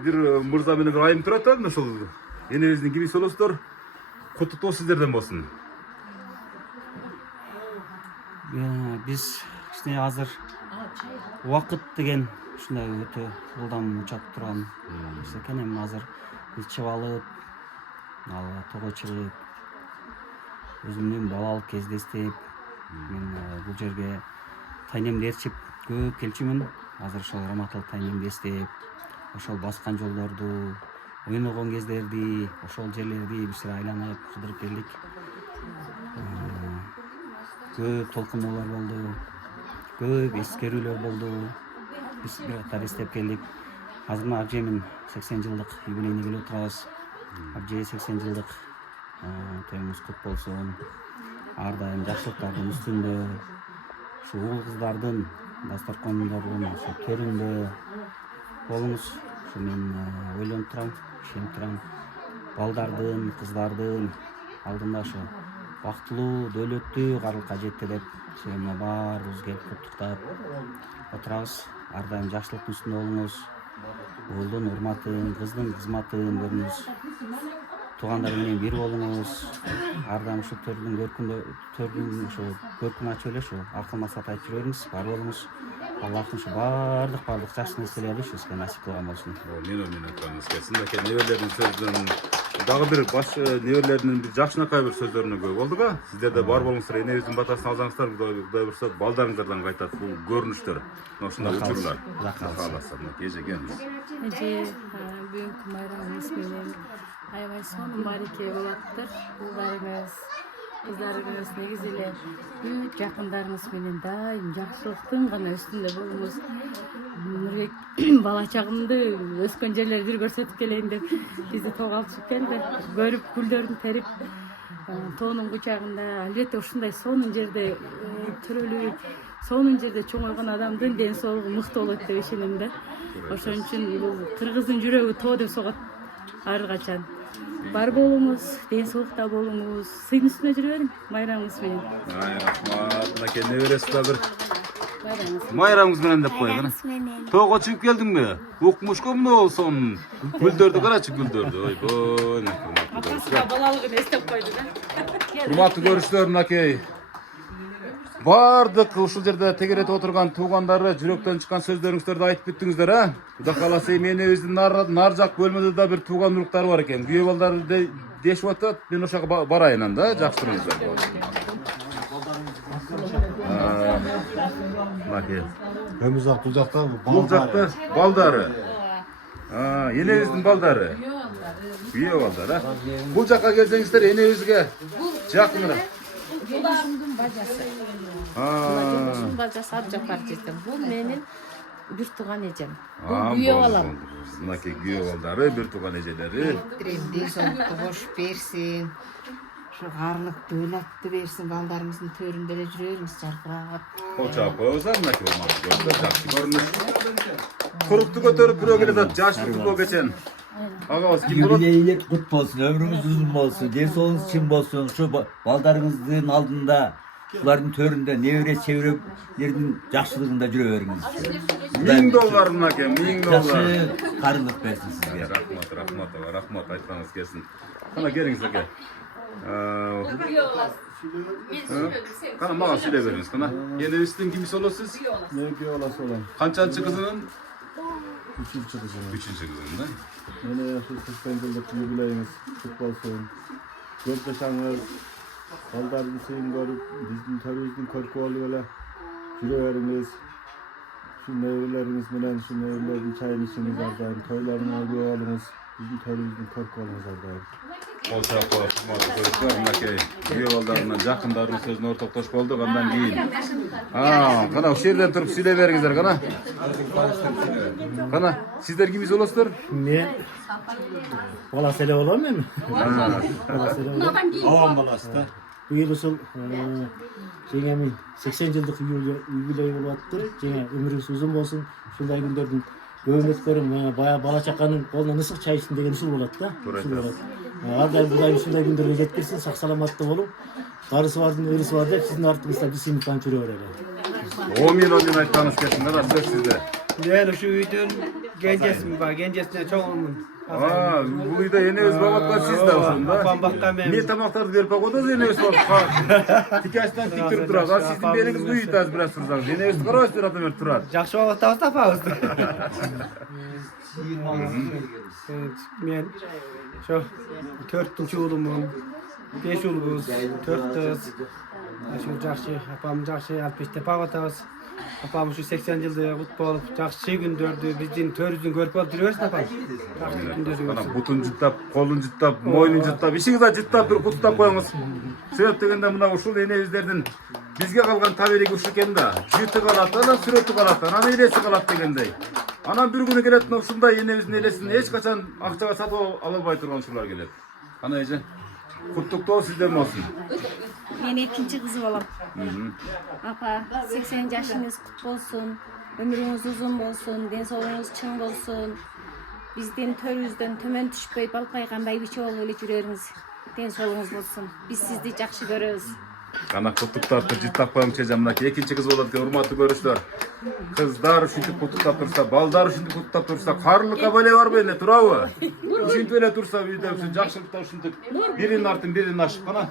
бир мырза менен бир айым турат да, ошол энебиздин кимиси болосуздар. Куттуктоо сиздерден болсун. Биз кичине азыр убакыт деген ушундай өтө ылдам учап турган нерсе экен. Эми азыр биз чыгып алып, того чыгып, өзүмдүн балалык кездештеп, мен бул жерге тайнемди ээрчип көп келчүмүн. Азыр ошол раматылык тайнемди эстеп, ошол баскан жолдорду, ойногон кездерди, ошол жерлерди бир айланып кыдырып келдик. Көп толкуноолор болду. Көп эскерүүлөр болду. Биз бир катар эстеп келдик. Азыр мына Абжемин 80 жылдык юбилейине келип отурабыз. Абже 80 жылдык тоюңуз кут болсун. Ар дайым жакшылыктардын үстүндө, ушу уул кыздардын дасторкондордун ушу төрүндө болуңуз. Ушу мен ойлонуп турам, ишенип турам. Балдардын, кыздардын алдында ушу бактылуу, дөөлөттүү карлыкка жетти деп мына баарыбыз келип куттуктап отурабыз. Ар дайым жакшылыктын үстүндө болуңуз. Уулдун урматын, кыздын кызматын көрүңүз. Туугандар менен бир болуңуз. Ар дайым ушу төрдүн ушу көркүн ачып эле ушу акыл максат айтып жүрө бериңиз, бар болуңуз. Аллахтын ушу баардык жакшы нерселерди ушу сизге насип кылган болсун. Мен айтқаныңыз келсин. Мына неберлердин сөздөрүн дагы бир баш неберлердин бир жакшынакай бир сөздөрүнө күбө болдук а. Сиздер да бар болуңуздар, энебиздин батасын алсаңыздар, Кудай бурса балдарыңыздардан кайтат бул көрүнүштөр. Ушундай учурлар. Кааласа, кеже келиңиз. Эже бүгүнкү майрамыңыз менен аябай сонун мареке болуптур. Уулдарыңыз, кыздарыңыз негизи эле бүт жакындарыңыз менен дайым жакшылыктын гана үстүндө болуңуз. Нурбек бала чагымды өскөн жерлерди бир көрсөтүп келейин деп бизди тоо алышып келди. Көрүп гүлдөрүн терип тоонун кучагында албетте ушундай сонун жерде төрөлүп, сонун жерде чоңойгон адамдын ден соолугу мыкты болот деп ишенем да. Ошон үчүн бул кыргыздын жүрөгү тоо деп согот ар качан. Бар болуңуз, ден соолукта болуңуз, сыйдын үстүнө жүрө бериң майрамыңыз менен. Рахмат. Мына келе бересиз да бир майрамыңыз менен деп коелу. Тоого чыгып келдиңби? Укмушко эмне болсун? Гүлдөрдү карачы, гүлдөрдү. Ойбой. Атасына балалыгын эстеп койду да. Урматтуу көрүүчүлөр, мынакей бардык ушул жерде тегеретип отурган туугандары жүрөктөн чыккан сөздөрүңүздөрдү айтып бүттүңүздөр, а? Кудай кааласа менибиздин нар жак бөлмөдө да бир тууган уруктар бар экен. Күйөө балдары дешип атат. Мен ошого барайын да, жакшы туруңуздар. Мынакей. Өмүзак бул жакта балдары. Энебиздин балдары. Күйөө балдары, а? Бул жакка келсеңиздер энебизге жакыныраак. Жолдошумдун бажасы. Жолдошумдун бажасы Абжапар жетем. Бул менин бир тууган эжем. Бул күйөө балам. Мынакей күйөө балдары, бир тууган эжелери. Ден соолукту кош берсин. Şu karlık dövletli versin, baldarımızın töründe de жүреріңіз жарқырап. Koçağı koyuyorsa mınaki olmak görünür, жақсы görünür. Kuruktu götürüp büro geledi, yaşlı bu geçen. Юбилейiniz kutlu olsun, ömrünüz uzun olsun, densoğunuz çim olsun, şu baldarınızın aldığında, şuların töründe, nevre çevrelerin yaşlılığında жүрөберіңіз. $1000 mınaki, $1000. Жақсы karılık versin sizге. Rahmat, айтқаныңыз келсін. Қана келіңіз әке. Қана маған сөйлей беріңіз, қана. Енебіздің кімісі оласыз? Мен күйөө баласы болам. Қанчанчы қызының? 3-cü kızının. 3-cü kızının da. Mene şu 80 yıllık jubileyimiz kutlu olsun. Göz yaşanır, baldarını suyun görüp, bizim törümüzün körkü olup öyle жүрөберіңіз. Şu nevreleriniz bilen, şu nevrelerin çayını içiniz ardayım. Toylarına kuyup olunuz, bizim törümüzün körkü olunuz ardayım. Olsa koyup, mınaki kүйөө балдарынан жақындарының сөзіне ортақташ болдық, андан кейін. Қана, осы жерден тұрып сөйлей беріңіздер, қана. Қана, сіздер кіміз оласыздар? Мен баласы эле болом мен. Авам баласы да. Быйыл ушул жеңемин 80 жылдык юбилей болуп атты. Жеңе өмүрүңүз узун болсун. Ушундай күндөрдүн көбүн өткөрүм. Бая бала чаканын колуна ысык чай ичсин деген ушул болот да. Ушул болот. Ар дайым Кудай ушундай күндөргө жеткирсин, сак саламатта болуп, дарысы бардын ырысы бар деп сиздин артыңызда биз сыймыктанып жүрө берели. Омен айтканыңыз келсин, кана сөз сизде. Мен ушу үйдүн кенжесимин бар, кенжесине чоңумун. Бул үйдө энебиз багаткан сиз да ошондо. Апам баккан мен. Мен тамактарды берип койдуңуз, энебиз бар. Тикачтан тик туруп турат. Сиздин бериңиз үйүт аз бир аз турсаңыз. Энебизди карабайсыздар, атам берип турат. Жакшы убакыт тапабыз. Мен şu 4-cü ulumum, 5 ulumuz, 4 kız, Şu жақсы, апам жақсы алып бештеп атабыз. Апам şu 80 жылды кут болуп, жақсы күндөрдү биздин төрүбүздүн көрүп алып жүрө берсин апам. Жақсы күндөрү Ana butun jıttap, kolun jıttap, moynun jıttap, işinize jıttap bir kutup koyunuz. Sebep degende mına uşul enebizlerden bizge kalgan tabeligi uşu eken da, jütü kalat, ana sürötü kalat, ana elesi kalat degendey. Ana bir günü geletin uşunday enebizin elesini hiç kaçan akçaga satıp alabay turgan uşular gelet. Ana ece, kutlukta sizden olsun. Ben ikinci kızı olam. Apa 80 yaşınız kutlu olsun. Ömrünüz uzun olsun. Densoğluğunuz çın olsun. Bizden törüzden tömen düşpey balpayganday bir şey olup jüreriniz. Densoğluğunuz olsun. Biz sizdi жақсы görürüz. Ana kutlukta jıttap koyun çecemdaki ikinci kız olarak hurmatlı görüşler. Kızlar üşüntüp kutlukta dursa, balдар üşüntüp kutlukta dursa, karlılıkka böyle var bende turabı. Üşüntüp öyle dursa bir de жақсылықта üşüntüp birinin артын birinin aşıp kana.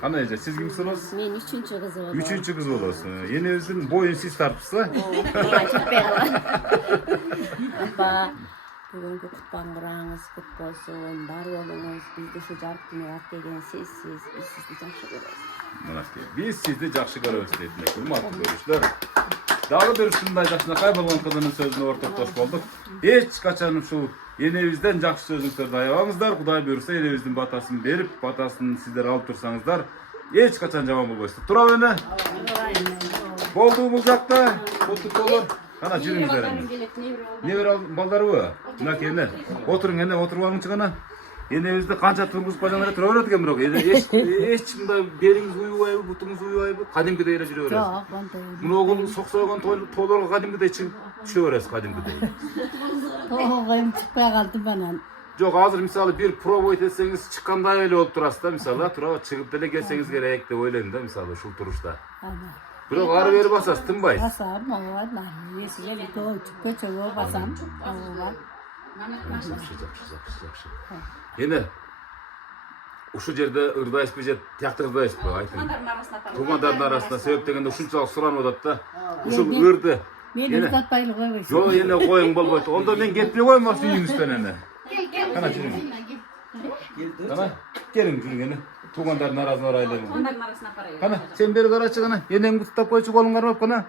Kana ece, siz kimsiniz? Men üçüncü kızı oldum. Üçüncü kız olursun. Yenenizin boyun siz tartışsa. Apa, бүгүнкү кутпаңыраңыз кут болсун, бар болуңуз, бизди şu жарык дүнүйө алып келген сизсиз, биз сизди жакшы көрөбүз. Biz sizni жақсы көрөбүz dedik. Hurmatlı görüşler. Dagı bir ушундай жакшынакай болгон кызынын сөзүнө ортоктош болдук. Эч качан ушул энебизден жакшы сөзүңүздөрдү аябаңыздар. Кудай буйрса энебиздин батасын берип, батасын сиздер алып турсаңыздар, эч качан жаман болбойсуздар. Тура эне. Болду бул жакта. Куттук болор. Кана жүрүңүздөр эми. Небер балдарбы? Мына кene. Отуруң эне, отуруп алыңчы кана. Enebizde kança turguz pajanlara turar ötken bırak. Hiç bunda beliniz uyubayı, butunuz uyubayı, kadimki deyile jüre veresiz. Yok, ben de. Bunu oğul soğugan toğdorga kadimki dey çıkıp düşe veresiz kadimki dey. Toğayım çıkmaya kaldım ben. Yok hazır misali bir prova etseniz çıkkanday öyle olup durasız da misali turaba çıkıp dele gelseniz gerek de oylayın da misali şu turuşta. Bırak ağrı verip basasız tınbayız. Basam, o var lan. Yesiye bir köçöğü basam, o var. Yine uşu jerde ırdaş bir tiyakta ırdaş bu aytın. Tuğandarın arasında sebep degende uşunçalık suranıp atat da uşul ırdı. Meni ırdatpaylı koymasın. Yo yine koyun bolboydu. Onda men ketmey koymasın uyuңuzdan ene. Kana жүрүң. Kana gelin жүрүң ene. Tuğandarın arasına araylayın. Kana sen beri karaçı kana. Eneng tutup koyçu kolun karmap kana.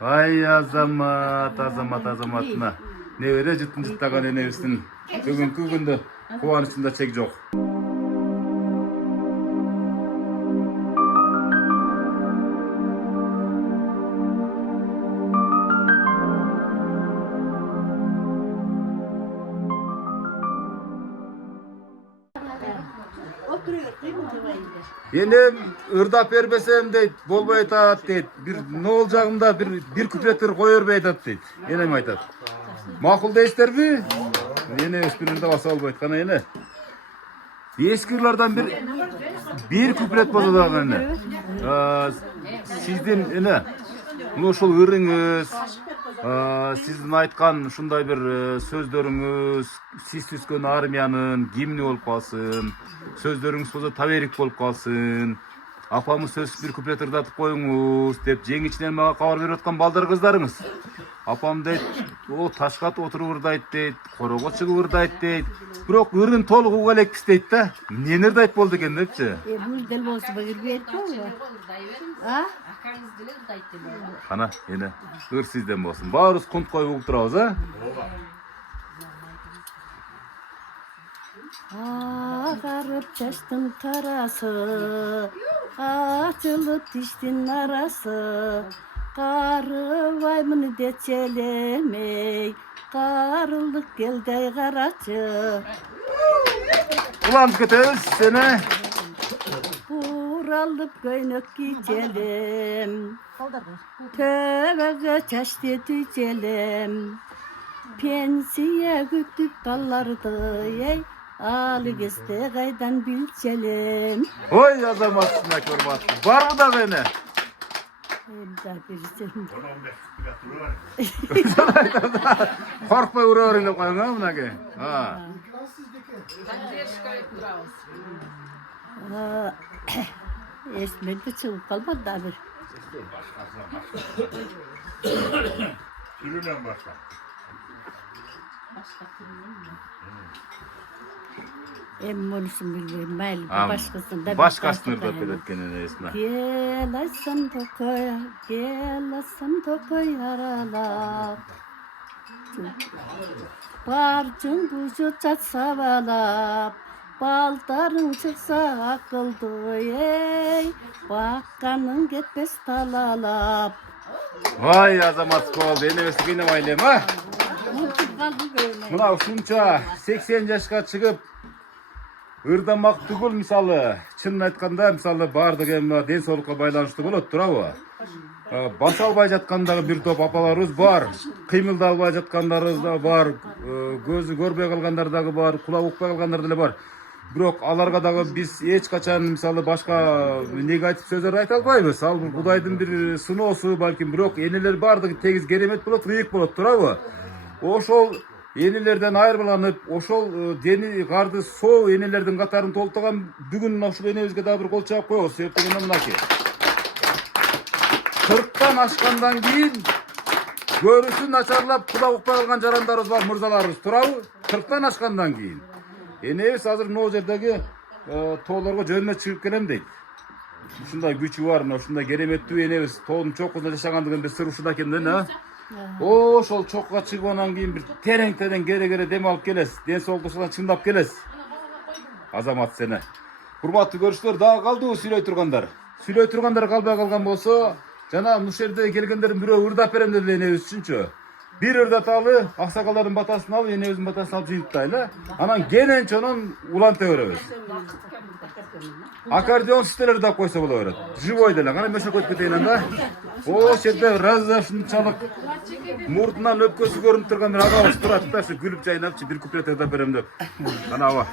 Ay azamat, azamat, azamatına. Nevere jıttın jıttagan enebizin бүгүnkү күндө кубанычында чек жок. Enem ırdap berбесем дейт, болбой атат дейт. Bir ne olacağımda bir küplettir koyur bey atат дейт. Enem aytat. Makul değiştirbi? Yine espirinde basa olbayt kana yine. Eskirlerden bir küplet bozuldu ene. Sizden ene. Bunu şol ırыңыз, sizin aytkan şunday bir sözdörüңүz, siz түскөн армиянын гимни болуп калсын. Sözdөрүңүз болсо таберик болуп калсын. Апамыз сөз bir küplet ырдатып коюңуз деп жең ичинен мага кабар берип аткан балдар кыздарыңыз. Апам дейт, о ташкат отуруп ырдайт дейт, корого чыгып ырдайт дейт. Бирок ырын толук уга элекпиз дейт да. Эмнени ырдайт болду экен депчи. Бул дел болсо бербейт го. А? Кана, эне ыр сизден болсун. Баарыбыз кунт коюп угуп турабыз, а? Ağarıp çaştın tarası, açılıp diştin arası. Karıvaymını deçelemey, karıldık gelday karaçı. Ulan kötüz sene. Buralıp göynök geçelim, tövbe çaştı tücelim. Pensiye güttük dallardı, ey. Alıgeste kaydan bilçelim. Oy yazamazsın da kurbat. Var mı da beni? Korkma uğruyorsun da koyun ha buna ki. Ha. Esmedi çıkıp kalmadı da bir. Sürünen başla. Em olsun bilmiyorum. Mayli başkasın da. Başkasını röpet etkenine esna. Gel açsam tokoya, gel açsam tokoya aralap. Barcın kuzu çatsa balap, baldarın çıksa akıldı ey, bakkanın gitmez talalap. Vay azamat kol, enemesi kıynamayla ha? Mına uşunça 80 yaşka çıkıp ırdamak tugul misалы, чынын айтканда misалы бардык эми ден соолукка байланыштуу болот туурабы? Баса албай жаткандагы бир топ апаларыбыз бар, кыймылдай албай жаткандарыбыз да бар, көзү көрбөй калгандар дагы бар, кулак укпай калгандар деле бар. Бирок аларга дагы биз эч качан мисалы башка негатив сөздөр айта албайбыз. Ал Кудайдын бир сыноосу балким, бирок энелер бардыгы тегиз керемет болот, ыйык болот туурабы? Ошол энелерден айырмаланып, ошол дени карды соо энелердин катарын толтурган бүгүн ушул энебизге дагы бир кол чаап коебуз. Себеп дегенде мынакей. 40тан ашкандан кийин көрүүсү начарлап, кулак укпай калган жарандарыбыз бар, мырзаларыбыз туурабы? 40тан ашкандан кийин. Энебиз азыр могу жердеги тоолорго жөнүнө чыгып келем дейт. Ушундай күчү бар, ушундай кереметтүү энебиз тоонун чокусунда жашагандыгын бир сыр ушуда экен да. Ошол чокко чыггандан кийин бир терең кере дем алып келесиз. Ден соолуктуңуздан чындап келесиз. Азамат сени. Урматтуу көрүүчүлөр, дагы калдыбы сүйлөй тургандар? Сүйлөй тургандар калбай калган болсо, жана муш жерде келгендердин бирөө ырдап берем деди энебиз үчүнчү. Бир ырдаталы, аксакалдардын батасын алып, энебиздин батасын алып жыйынтайлы. Анан кенен чонун уланта беребиз. Аккордеон систелер да койсо боло берет. Живой деле, кана мешок өтүп кетейин анда. О жерде разашынчалык мурдунан өпкөсү көрүнүп турган бир агабыз турат да, күлүп жайнапчы бир куплет ырдап берем деп. Ана аба.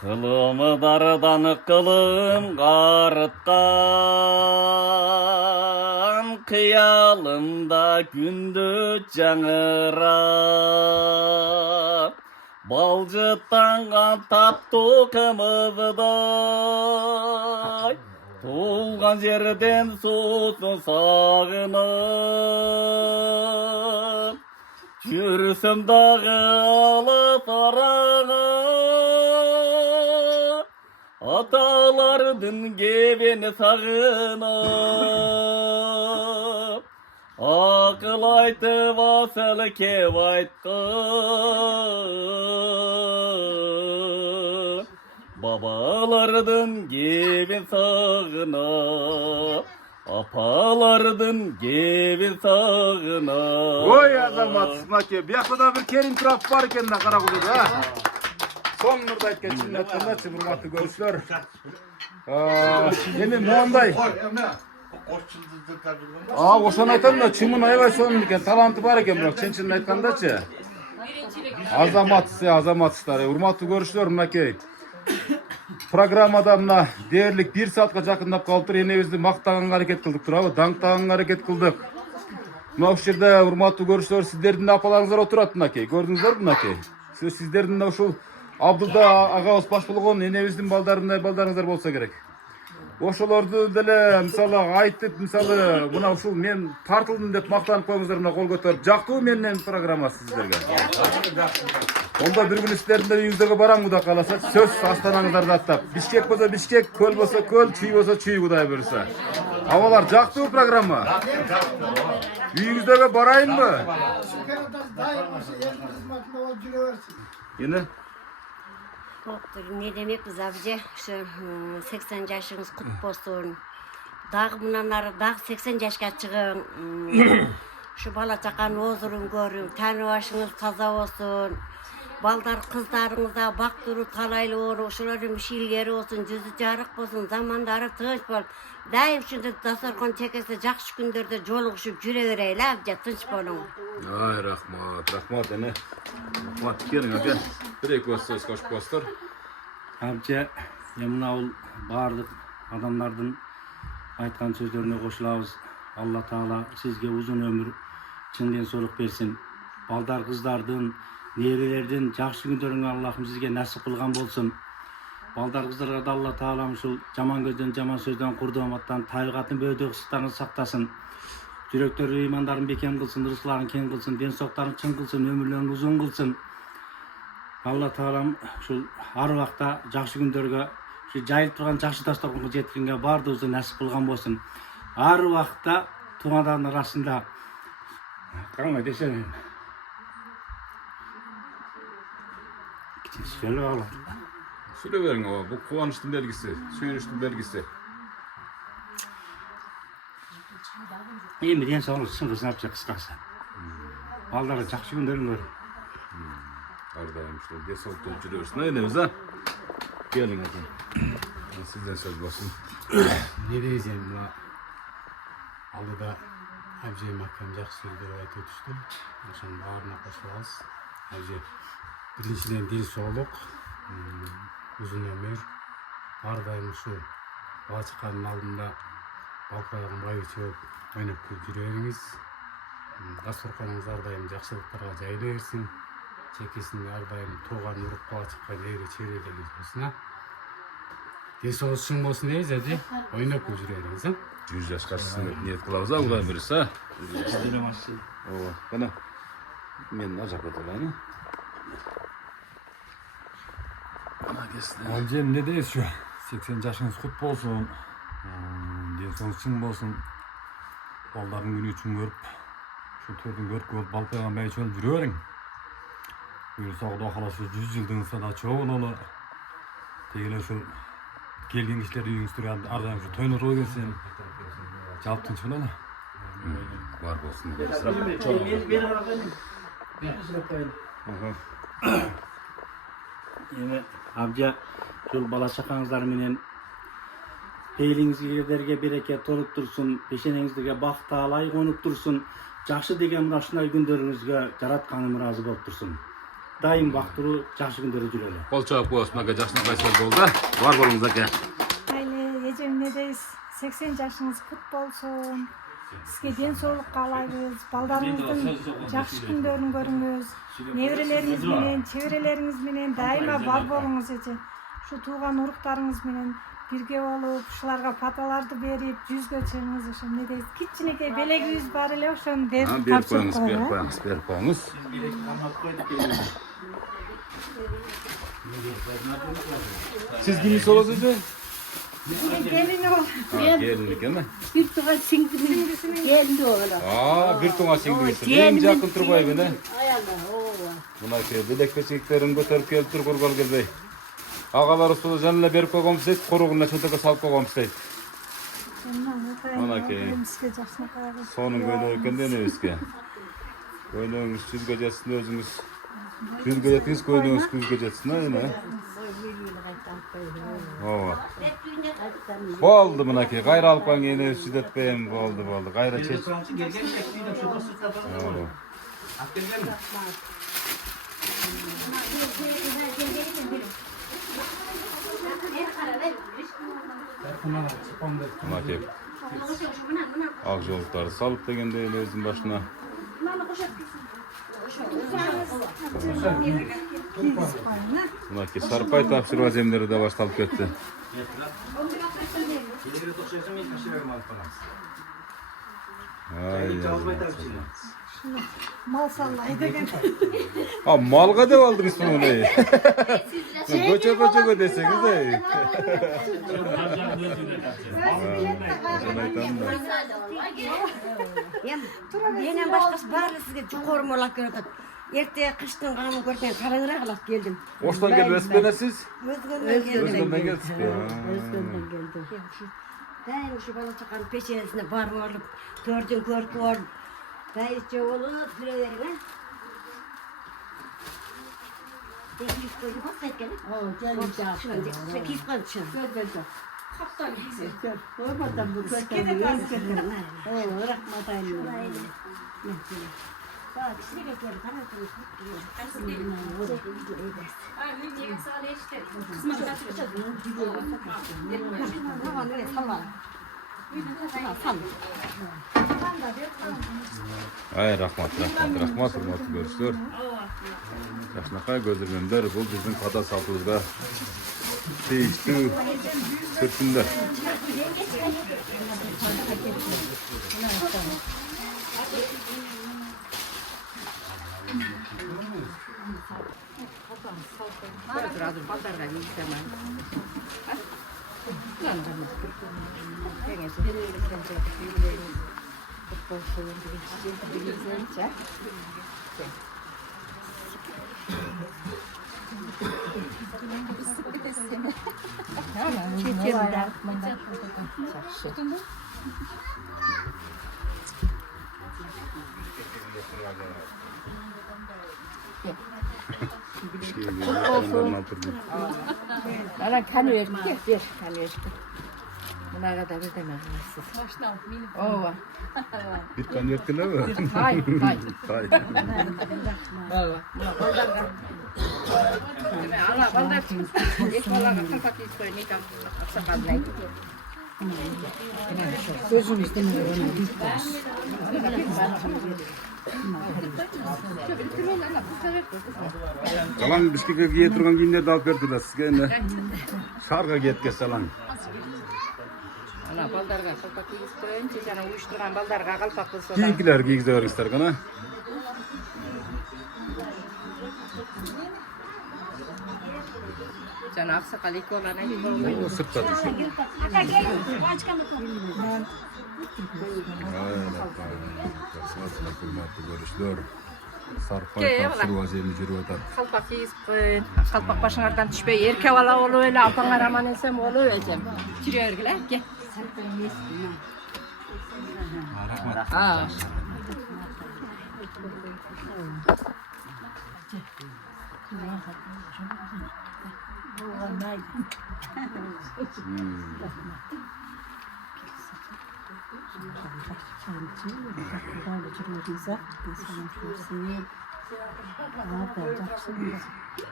Kılımdardan kılım garıtkan, kıyalımda gündüz canıra. Balcıttan taptu kımızday, tuğulgan yerden susun sağınıp. Yürüsüm dağı alıp arağa, atalardın gebeni sağınıp. Akıl aytı vasıl kevaytkı, babalardın gebin sağınıp. Apalardın gebin sağına. Oy azamat sınake, biyakta da bir kerin traf var eken de Karakulu'da ha. Son nurda etken şimdi etkanda çıvırmattı görüşler. Yeni muanday. Oşan aytan da çımın ayvay sonun eken, talantı var eken bırak, çençinin aytkanda çı. Azamat istari, urmatlı görüşler mınakey. Programmada mına değerlik 1 saatga jakындап калыптыр, энебизди мактаганга аракет кылдык туурабы, даңктаганга аракет кылдык. Мына ушул жерде урматтуу көрүүчүлөр, сиздердин апаларыңыздар отурат мынакей, көрдүңүздөр мынакей. Сиздердин ушул Абдулда агабыз баш болгон энебиздин балдарындай балдарыңыздар болсо керек. Ошолорду деле мисалы айтып, мисалы мына ушул мен тартылдым деп мактанып коюңуздар, мына кол көтөрүп. Жактыбы менин программа сиздерге? Онда bir gün sizlerin de yüzdege baran Kuda kalasa söz astananızlarda attap. Bişkek bolsa Bişkek, köl bolsa köl, çiğ bolsa çiğ Kuday buyursa. Havalar jaktı bu programma. Yüzdege barayın mı? Yine? Ne demek biz abice? Şu 80 yaşınız kutlu olsun. Dağ bunanları dağ 80 yaşka çıkın. Şu bala çakan ozurun görün. Tanrı başınız taza olsun. Baldar kızlarınıza bak duru talaylı olur. Şuların şilgeri olsun. Yüzü jarık olsun. Zamanları tınç bol. Daim şimdi dasarkon çekese jakşı günderde joluguşup jüre vereyli abice tınç bolun. Ay rahmat ene. Rahmat gelin abi. Bir ek söz koşup bastır. Abice mına ol bardıq adamlardın aytkan sözlerine koşulabız. Allah Taala sizge uzun ömür, çın densoluk bersin. Baldar kızlardın, nerilerden jakşı günlerini Allah'ım sizge nasip kılgan bolsun. Baldar kızlarga da Allah Taala uşul jaman gözden, jaman sözden, kurduğumattan, tabigatın böğdög ısıtlarını saktasın. Жүрөктөрү имандарын бекем кылсын, рызыкларын кең кылсын, ден соолуктарын чың кылсын, өмүрлөрүн узун кылсын. Алла Таалам ушул ар убакта жакшы күндөргө, ушу жайылып турган жакшы таштарга жеткенге баардыгыбызга насип кылган болсун. Ар убакта туугандар арасында каңай десең. Söyle oğlum. Söyle verin o. Bu kuvvançtın belgisi, suyunçtun belgisi. İyi mi diyen sonra sınırsın yapacak kıskansa. Balları жақсы күндерін gör. Ardayım işte. Desolukta oturuyoruz. Ne edemiz ha? Gelin hadi. Sizden söz basın. Ne diyeceğim buna? Aldıda Abceyim hakkam жақсы сөздер айтып өтүштү. Ошонун баарына кошулабыз. Абже биринчиден дил соолук, uzun ömür, ар дайым ушу бала чаканын алдында балкайган байычы болуп ойноп күлүп жүрө бериңиз. Дасторконуңуз ар дайым жакшылыктарга жайыла берсин. Чекесинде ар дайым тууган урук бала чакка жери чейрелегиз болсун. Ден соолугуңуз чың болсун дейбиз, аже. Ойноп күлүп жүрө бериңиз. 100 yaş karşısında niyet kılavuz ha, Ulan birisi ha. Oo, bana. Men acak otulayım. Bana gelsin. Abicim ne deyiz şu? 80 yaşınız kut bolsun. Densoğunuz çın bolsun. Balların günü üçün görüp, şu tördün görüp görüp balpaygan bayçı olup жүрө бериң. Buyursa Xudo xolasa 100 yıldın sada çoğu olalı. Tegele şu kelgen kişiler uyuңuz turgan ardan şu toylarga gelsin. Cevap tinç bola. Var bolsun. Yine abca şol bala çakаңыздар менен элиңизге кедерге берекет толуп турсун, пешенеңиздерге бак таалай конуп турсун, жакшы деген мына ушундай күндөрүңүзгө жаратканым ыраазы болуп турсун. Дайым бактылуу жакшы күндөрдө жүрөлү. Кол чаап коесун ага, жакшынакай сөз болду. Бар болуңуз аке. Айлы эжем не дейсиз? 80 жашыңыз кут болсун. Сизге ден соолук каалайбыз. Балдарыңыздын жакшы күндөрүн көрүңүз. Неберелериңиз менен, чеберелериңиз менен дайыма бар болуңуз эже. Ушу тууган уруктарыңыз менен бирге болуп, ушуларга паталарды берип, жүзгө чыгыңыз. Ошо не дейсиз? Кичинекей белегибиз бар эле, ошону берип тапшырып коюңуз. Берип коюңуз. Siz kimisi olasınız mı? Gelini ol. Gelinlik mi? Bir tuğa singdinin gelini oğlan. Bir tuğa singdiniz. En yakın turgay beni. Ayağına oğlan. Buna ki bilek peçeklerini götürüp gelip tur kurgal gelbey. Ağalar usulü canına berip koygamız deyip, koruğuna çönteke salıp koygamız deyip. Buna ki sonun koyduğu kende ne özge? Koyduğunuz yüzge jetsin özünüz. Yüzge jetiniz koyduğunuz yüzge jetsin ha yine. Boldu buna ki, gayra alıp kan yine südetbeyim boldu. Gayra çeç. Buna ki, akjolukları salıp degende öyle özün başına. Buna ki, sarpay tapşırma zemleri de başlalıp gitti. Mal sallayı degen. Ha, malga dev aldın ismini neyi? Koça deseniz de. Менен башкасы баары сизге жогору молак көрөт. Эрте кыштын канын көргөн караңыраак алып келдим. Оштан келип өспенер сиз? Өзгөндөн келдим. Өзгөндөн келди. Дайым ушу бала чаканын печенесине бар болуп, төрдүн көркү болуп, байычы болуп жүрө бериң, а? Кийип койду го кеткен? Кийип койду. Kaptan giysin. Olmadan bu kötü de kalsın. Bırakma dayını. Bak, size bekliyorum. Tamam, Ay rahmat hurmatlı görüşler. Yaşnakay gözürgender bu bizim kada saltımızda değişti sırtında. Bana kan ver, ver kan ver. Buna kadar bir demem siz. Ova. Bir kan yettiler mi? Hayır, hayır. Hayır. Ova. Buna baldarga. Allah baldar. İlk baldarga kalpak istiyor. Ne tam aksakallayın. Gözümüz demiyor ona büyük baş. Salan Bishkek'e giye turgan kiyimlerdi alып berdiler sizge ene. Şarga ketke salan. Ana baldarga kalpak istiyor. Çeşana uyuşturgan baldarga kalpak kılsa. Kiyinkiler giygize veringsizler kana. Can aksakal ilk olan O sırtta düşüyor. Hurmatlı görüşler. Sarpay tapşırı vaziyetini жүріп atar. Kalpak giyip, kalpak başыңardan düşpey, erkek ala olu öyle, apаңар aman ensem olu ölsem. Жүрüyor gile, gel. Aa.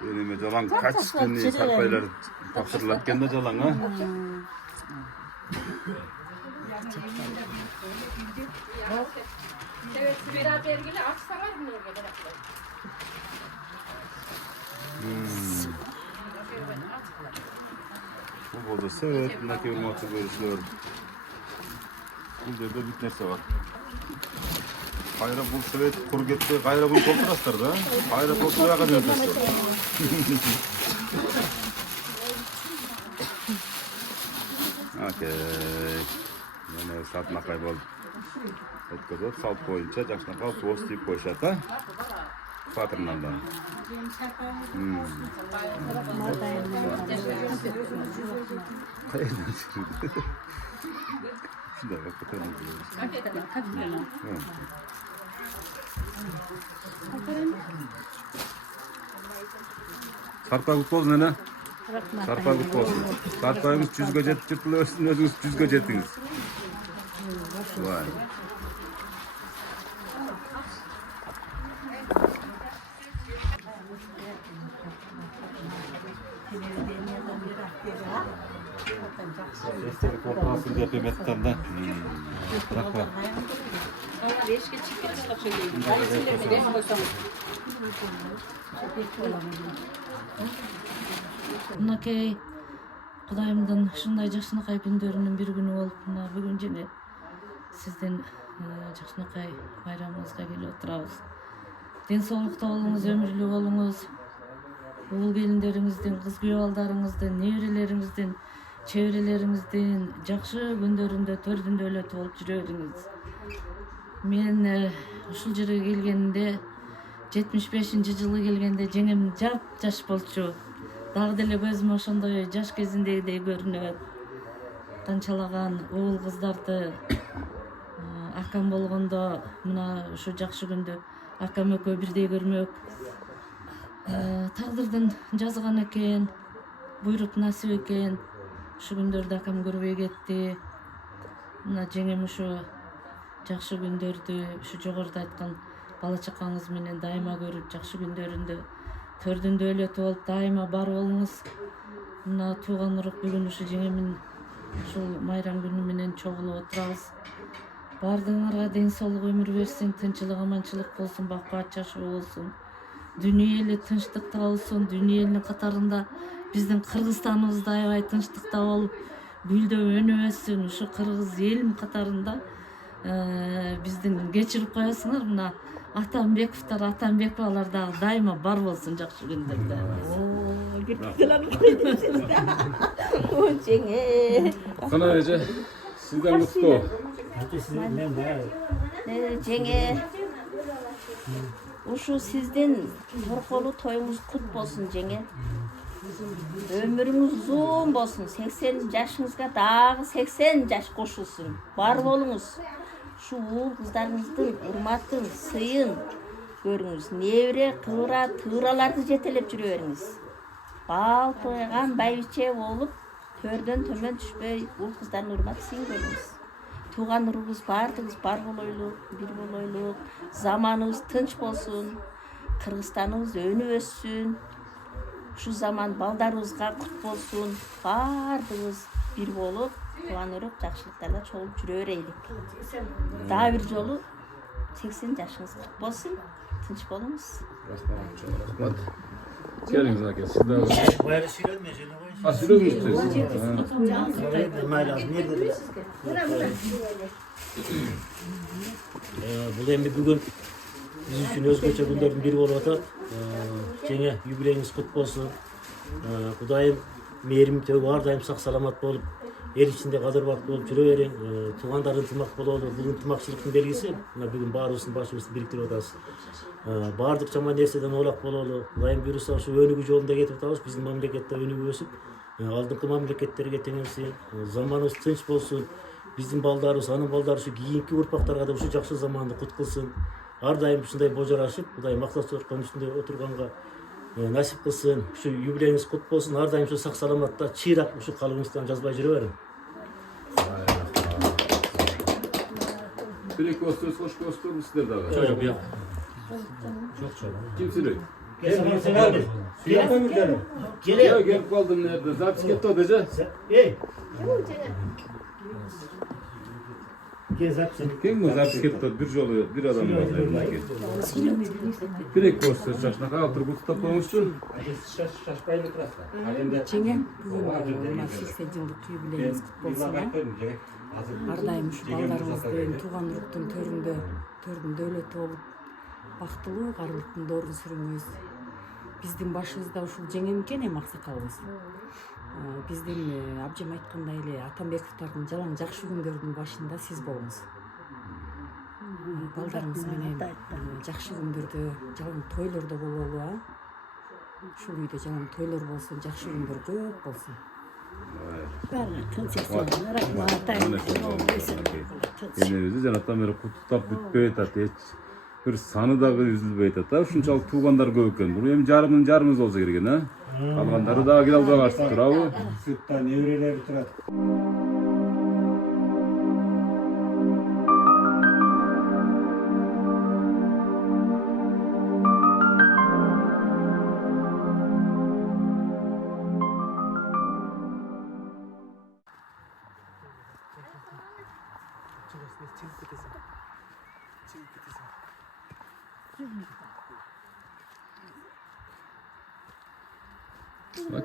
Önüme jalan kaç günü sarpaylar tapşırılatken de jalan ha. Evet, biraz ergili aksa var mı? Bu bolda sevet, mındaki hurmatlı görüşler. Bu yerda büyük nerse var. Kayra bul sevet kuru ketpe, kayra bul tolturaslar da. Kayra tolturaya kadar ötesler. Okey. Yine satma kaybol. Ötközöp salt boyunca jaksınakal soğuz tiyip koyuşat ha. Fatırından da. Kayırdan sürüldü. Şunda bak bakalım. Sarpa kutlu olsun nene. Sarpa kutlu olsun. Sarpayımız 100 göcet çırpılıyorsun, özünüz 100 göcetiniz. Vay. Sesleri korkmasın diye bemetten de. Bak bak. Mınakey Kudayımdan şunday Jaksınakay gündörünün bir günü olup bugün jene sizden Jaksınakay bayramınızga kelip oturabız. Densoğlukta olunuz, ömürlü olunuz. Oğul gelinlerinizden, kız güyaldarınızdan, nevreleringizden, çevreleringizden jakşı gündöründe tördünde öyle olup жүрөңүz. Men ушул жерге келгенде 75-жылы келгенде жеңем жаш болчу. Дагы деле көзүм ошондой жаш кезиндегидей көрүнөт. Канчалаган уул кыздарды акам болгондо мына ушу жакшы күндө акам экөө бирдей көрмөк. Тагдырдын жазган экен, буйруп насип экен. Ушу күндөрдө акам көрбөй кетти. Мына жеңем ушу жакшы күндөрдү, ушу жогоруда айткан бала чакаңыз менен дайыма көрүп, жакшы күндөрүндө төрдүндө эле болуп дайыма бар болуңуз. Мына тууган урук бүгүн ушу жеңемин ушул майрам күнү менен чогулуп отурабыз. Бардыгыңарга ден соолук өмүр берсин, тынччылык, аманчылык болсун, бакбат жашоо болсун. Дүнүйө эли тынчтыкта болсун, дүнүйө элинин катарында биздин Кыргызстаныбыз да аябай тынчтыкта болуп, гүлдөп өнүп өссүн. Ушу кыргыз элим катарында биздин кечирип коесуңар. Мына Атамбековтар, Атамбековалар дагы дайыма бар болсун жакшы күндөрдө. Жеңе. Кана эже, сизден куттуктоо. Жеңе. Ушу сиздин торколуу тоюңуз кут болсун, жеңе. Ömrünüz uzun olsun. 80 yaşınızga dagı 80 yaş koşulsun. Var bolunuz. Şu uğul kızlarınыздың urmatın, sıyın görünüz. Nevre, kıvra, tığralardı jetelep жүрө бериңиz. Bal toygan baybiçe olup, төрдөн төмөн түшпөй, uğul kızların urmatı sıyın görünüz. Tuğan uruguz bardınız, bar boloyluk, bir boloyluk. Zamanınız tınç bolsun. Kırgızstanınız önü össün. Şu zaman baldarыбызга кут болсун. Бардыгыбыз бир болуп, кубанып, жакшылыктарда чогулуп жүрө берелик. Дагы бир жолу 80 жашыңыз кут болсун. Тынч болуңуз. Рахмат. Келиңиз аке, сиз дагы. Баягы сүйлөдүм мен жана коюш. Сүйлөдүңүз Бул эми бүгүн биз үчүн өзгөчө күндөрдүн бири болуп атат. Жеңе юбилейиңиз кут болсун. Кудайым мээримдүү ар дайым сак саламат болуп, эл ичинде кадыр бакыт болуп жүрө бериң. Туугандар ынтымак бололу. Бул ынтымакчылыктын белгиси. Мына бүгүн баарыбыздын башыбызды бириктирип атабыз. Баардык жаман нерседен оолак бололу. Кудайым буйруса ушу өнүгүү жолунда кетип атабыз. Биздин мамлекетте өнүгүү өсүп, алдыңкы мамлекеттерге теңелсин. Заманыбыз тынч болсун. Биздин балдарыбыз, анын балдары ушу кийинки урпактарга да ушу жакшы заманды кут кылсын. Ар дайым ушундай божорашып, Кудай мактап чыккан үстүндө отурганга насип кылсын. Ушу юбилейиңиз кут болсун. Ар дайым ушу сак саламатта чыйрак ушу калыбыңыздан жазбай жүрө бериң. Bir-iki söz hoş gösterir sizler dagı. Yok. Çok. Kim söylüyor? Gelip kaldım nerede? Zapis gitti o dece. Kim bu zapis gitti? Bir yolu bir adam var. Bir-iki söz şaşına kaltır kutup koymuşsun. Жеңем бүгүн 80 жылдык юбилейиңиз кут болсун. Ар дайым ушу балдарыңыздын тууган уруктун төрүндө дөөлөтү болуп, бактылуу карылыктын доорун сүрүңүз. Биздин башыбызда ушул жеңем экен эми аксакалыбыз. Биздин абжем айткандай эле Атамбековдордун жалаң жакшы күндөрдүн башында сиз болуңуз. Балдарыңыз менен жакшы күндөрдө, жалаң тойлордо бололу, ушул үйдө жалаң тойлор болсун, жакшы күндөр көп болсун. Энебизди жанаттан бери куттуктап бүтпөй атат, эч бир саны дагы үзүлбөй атат. Ушунчалык туугандар көп экен. Бул эми жарымыз болсо керек экен, Калгандары дагы келе албай калышты, туурабы? Сыртта неберелери турат.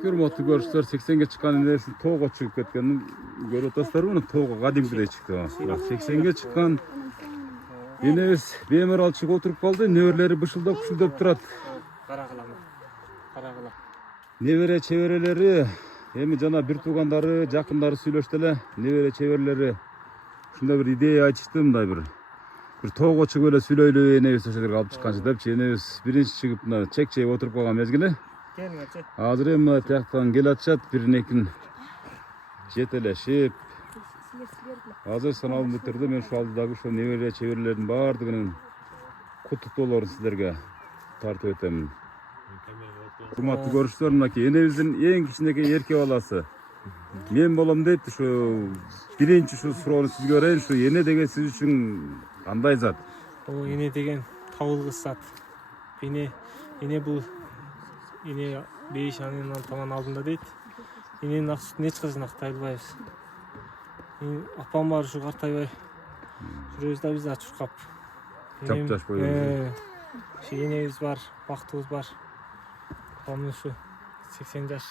Hurmatly görüşler, 80'ge çıkan enerjisi toğga çıkıp ketkenini görüp atasızlar bunu toğga kadimgide çıktı. 80'ge çıkan enemiz bemeral çıkıp oturup kaldı, neverleri bışıldap turat. Nevere çevereleri, emi jana bir tuğandары, jakındары сүйлөштү, nevere çevereleri. Şunda bir ideya açtım da bir toğga çıkıp öyle süylöylü enemiz ошолерге алып чыкканчы депчи enemiz birinci çıkıp чек-чейип oturup kalgan mezgili. Азыр эми тияктан келе атышат, биринекин жетелешип. Азыр саналып бүтүрдү. Мен ушул алдыдагы ошо небере чеберлердин баардыгынын куттуктоолорун сиздерге тартып өтөмүн. Урматтуу көрүүчүлөр, мынакей энебиздин эң кичинекей эрке баласы. Мен болом дейт, ушу биринчи ушу суроону сизге берейин. Ушу эне деген сиз үчүн кандай зат? Бул эне деген табылгыс зат. Эне бул эне бейиш анын таман алдында дейт. Эненин ак сүтүн эч качан актай албайбыз. Апам бар ушу картайбай жүрөбүз да биз да чуркап. Чап-чаш бойдон. Ушу энебиз бар, бактыбыз бар. Апамдын ушу 80 жаш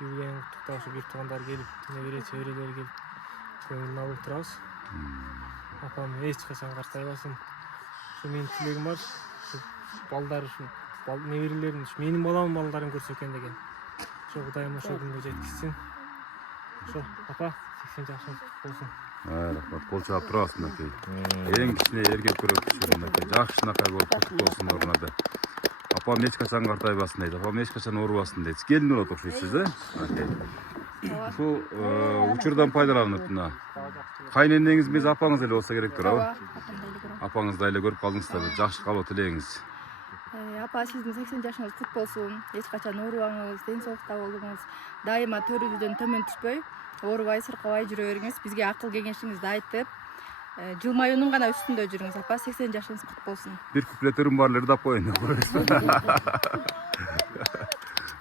юбилейин куттуктап ушу бир туугандар келип, небере чеберелер келип көңүлүн алып турабыз. апам эч качан картайбасын. Ушу менин тилегим бар. Ушу балдар ушул неберелерин, менин балдарын көрсө экен деген. Ошо Кудайым ошол күнгө жеткизсин. Ошо апа 80 жашыңыз болсун. Рахмат. Кол чаап турасың мынакей. Эң кичине эркек көрөк киши мынакей. Жакшынакай болуп куттук болсун орнада. Апам эч качан картайбасын дейт. Апам эч качан оорубасын дейт. Келин болот окшойсуз, Ушул учурдан пайдаланып мына кайненеңиз мез апаңыз эле болсо керек туурабы? Апаңызды эле көрүп калдыңыздар. Жакшы калуу тилейиңиз. Апа, сиздин 80 жашыңыз кут болсун. Эч качан оорубаңыз, ден соолукта болуңуз. Дайыма төрүбүздөн төмөн түшпөй, оорубай, сыркабай жүрө бериңиз. Бизге акыл кеңешиңизди айтып, жылмаюунун гана үстүндө жүрүңүз. Апа, 80 жашыңыз кут болсун. Бир куплеттерим бар эле дап коеюн.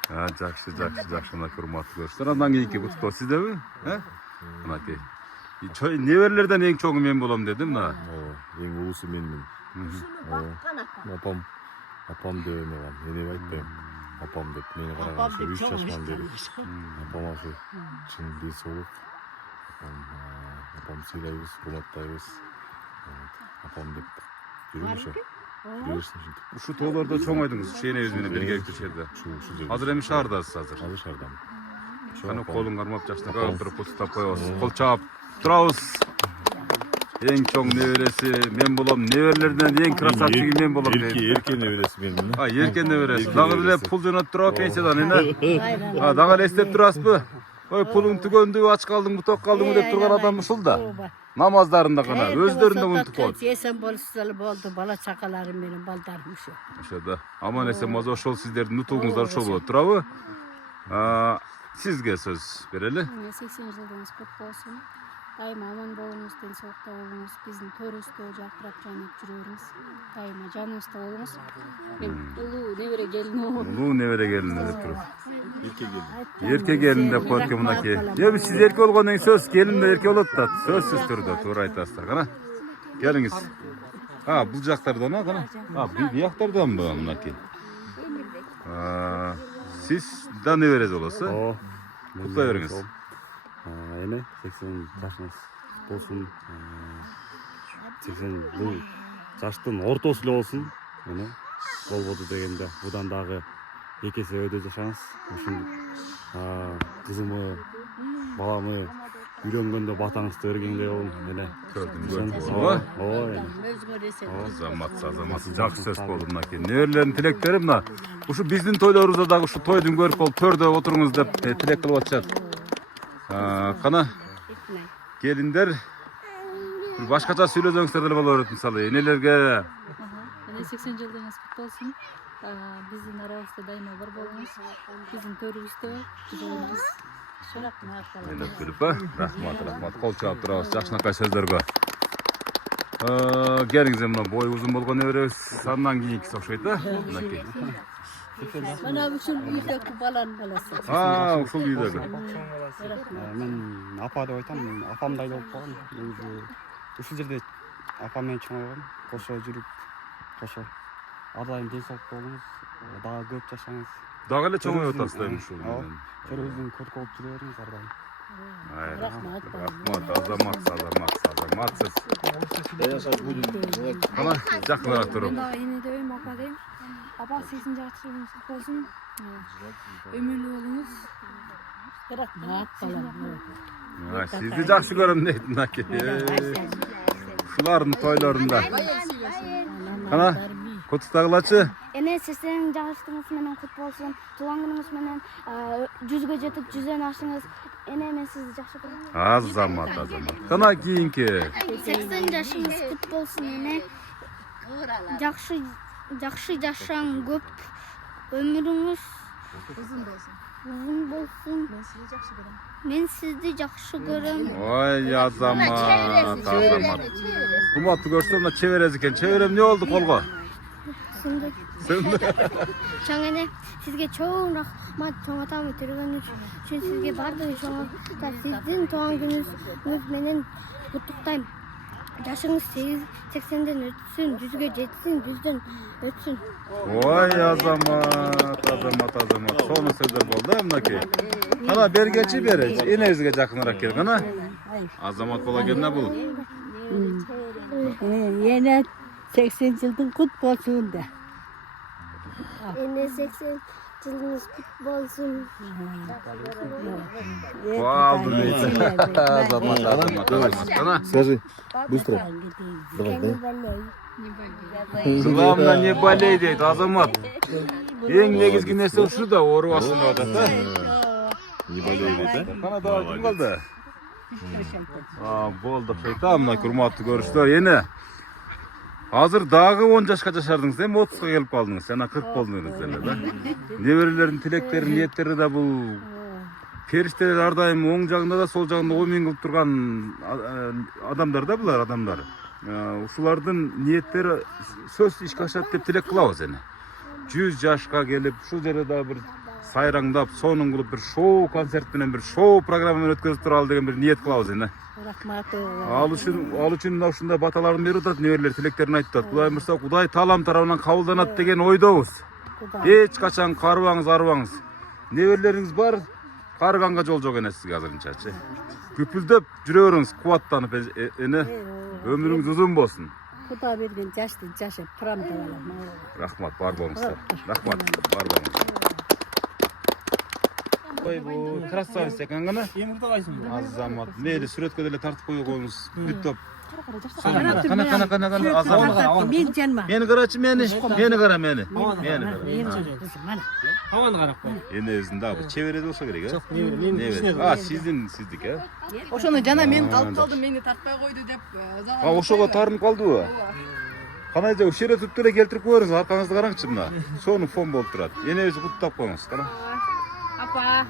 Жакшы, мына урматтуу көрүштөр. Андан кийинки куттуктоо сиздеби? Мынакей. Неберелерден эң чоңу мен болом деди мына. Эң улусу менмин. Апам деп маған, ене айтпайм. Апам деп мени караган 3 жашынан бери. Апам ошо чын денсаулык. Апам сыйлайбыз, урматтайбыз. Апам деп жүрүңүз. Ушу тоолордо чоңойдуңуз, энебиз менен биргеликте жерде. Азыр эми шаардасыз азыр. Азыр шаардамын. Кана колуң кармап жакшынакай отуруп куттуктап коебуз. Кол чаап турабыз. Эң чоң небереси мен болом, неберелерден эң красавчиги мен болом дейт. Эрке небереси менмин. Эрке небереси. Дагы эле пул жөнөтүп турабы пенсиядан, эне? Дагы эле эстеп турасызбы? Ой, пулуң түгөндү, ач калдыңбы, ток калдыңбы деп турган адам ушул да. Намаздарында гана өздөрүн да унутуп коет. Эсен болсуздар болду, бала чакаларым менен балдарым ушул. Ошо да. Аман эсен болсо ошол сиздердин нутугуңуздар ошол болот турабы? Сизге сөз берели. 80 жылдыңыз кут болсун. Дайыма аман болуңуз, ден соолукта болуңуз, биздин төрүбүздө жактырап жайнап жүрө бериңиз. Дайыма жаныбызда болуңуз. Мен улуу небере келиним. Улуу небере келин деп туруп. Эрке келин деп коет экен мынакей. Эми сиз эрке болгондон кийин сөз келин да эрке болот да. Сөзсүз түрдө туура айтасыздар. Кана. Келиңиз. Бул жактардан кана. Бияктарданбы мынакей. Сиз да неберез болосуз? Куттай бериңиз. Эне 80 жашыңыз болсун. 80 бул жаштын ортосу эле болсун. Эне болбоду дегенде будан дагы экесе өйдө жашаңыз. Ушун кызымы, баламы үйлөнгөндө батаңызды бергендей болун. Эне көрдүм. Азамат, жакшы сөз болду мынакей. Неберелердин тилектери мына. Ушу биздин тойлорубузда дагы ушу тойдун көрүп болуп төрдө отуруңуз деп тилек кылып атышат. Кана келиндер башкача сүйлөсөңүздөр деле боло берет, мисалы энелерге. 80 жылдыңыз кут болсун. Биздин арабызда дайыма бар болуңуз. Биздин төрүбүздө жүрүңүз. Эне күлүп, рахмат. Кол чаап турабыз жакшынакай сөздөргө. Келиңиз мына бою узун болгон неберебиз, андан кийинкиси окшойт да. Мынакей. Mana ушул үйдөгү баланын баласы. Ушул үйдөгү. Мен апа деп айтам, апамдай болуп калган. Ушул жерде апам менен чоңойгон, кошо жүрүп, кошо ар дайым ден соолукта болуңуз, дагы көп жашаңыз. Дагы эле чоңоюп атасыз да ушул менен. Төрүбүздүн көркү болуп жүрө бериңиз ар дайым. Азаматсыз. Кана жакыныраак туруп. Эне дейм, апа дейм. Апа 80 жашыңыз болсун. Өмүрлүү болуңуз. Рахмат балам. Сизди жакшы көрөм дейт мынакей. Ушулардын тойлорунда. Кана куттуктагылачы. Эне 80 жаштыгыңыз менен кут болсун. Туулган күнүңүз менен 100гө жетип 100дөн ашыңыз. Эне мен сизди жакшы көрөм. Азамат. Кана кийинки. 80 жашыңыз кут болсун эне. Жакшы жашаң, көп өмүрүңүз uzun болсун. Мен сизди жакшы көрөм. Ой, Азамат. Куматтуу көрсөм мына чеберез экен. Чеберем эмне болду колго? Сынды. Чоң эне, сизге чоң рахмат, чоң атам өтөргөн үчүн сизге бардыгы чоң. Сиздин тууган күнүңүз менен куттуктайм. Жашыңыз 80ден өтсүн, 100гө жетсин, 100дөн өтсүн. Ой, Азамат. Соны сөздөр болду мынакей. Кана бергечи береч. Энебизге жакыныраак кел, кана. Азамат бола келме бул. Yine 80 yılın kutlu olsun de. Yine 80 yılınız kutlu olsun. Aldım neyse. Azamat. Скажи, быстро. Давай, да? Главное не болей deydi Azamat. Ең негізгі нәрсе ушу да оорубасын деп атат да. Не болей deydi. Кана да ким калды? Болду шайтан мына урматтуу көрүүчүлөр. Эне азыр дагы 10 жашка жашардыңыз, эми 30га келип калдыңыз. Жана 40 болдуңуз эле да. Неберелердин тилектери, ниеттери да бул периштелер ар дайым оң жагында да, сол жагында оймен кылып турган адамдар да булар адамдар. Ушулардын ниеттери сөзсүз ишке ашат деп тилек кылабыз эне. 100 жашка келип, ушул жерде да бир сайраңдап, сонун кылып бир шоу концерт менен, бир шоу программа менен өткөзүп туралы деген бир ниет кылабыз эне. Ал үчүн мына ушундай баталарын берип атат, неберелер тилектерин айтып атат. Кудай мырза, Кудай таалам тарабынан кабылданат деген ойдобуз. Эч качан карыбаңыз, арыбаңыз. Неберелериңиз бар, карыганга жол жок эне сизге азырынчачы. Күпүлдөп жүрө бериңиз, кубаттанып эне. Ömrünüz uzun bolsun. Kuda bergen yaşlı yaşap pram da alam. Rahmat, бар болуңуздар. Rahmat, бар болуңуздар. Ой, бу красавица экен гана. Эмирде кайсың? Азамат. Мейли сүрөткө деле тартып кое коюңуз. Бүт топ. Кана Азамат. Мен жанма. Мени карачы, мени кара, мени. Таваны карап кой. Эне өзүн дагы чебере болсо керек, э? Жок, небере. Сиздик, э? Ошону жана мен калып калдым, мени тартпай койду деп. Ошого тарынып калдыбы? Кана же ушере түптү эле келтирип коюңуз, аркаңызды караңчы мына. Сону фон болуп турат. Энебизди куттап коюңуз, кана. Апа,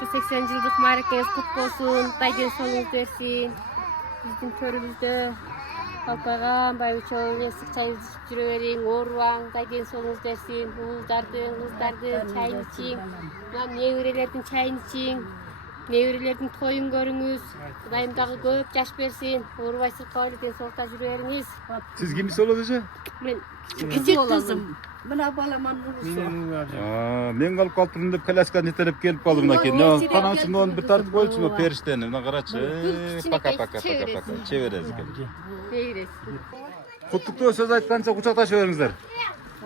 şu 80 yıllık marakeniz kutlu olsun, daygen sonunuz versin. Bizim körümüzde Alpagan, Bayuçoğlu, esik çayınızı içip жүрөберин, oruvaң, daygen sonunuz versin. Uğuzdardın, kızdardın, çayını için. Nevrelerdin çayını için. Nevrelerdin toyun görüңүз. Kudayım dağı көп жаш берсин. Орубай сыркабай денсаулыкта жүрөбериңиz. Siz kimisi olacak? Men Küçük kızım. Buna balaman vurursun. Мен калып калыптырмын деп колясканы жетелеп келип калдым мынакей. Канаңчы оны бир тартып койчу му периштени. Мына карачы. Пока. Чеберез экен. Куттуктоо сөз айтканча кучакташып бериңиздер.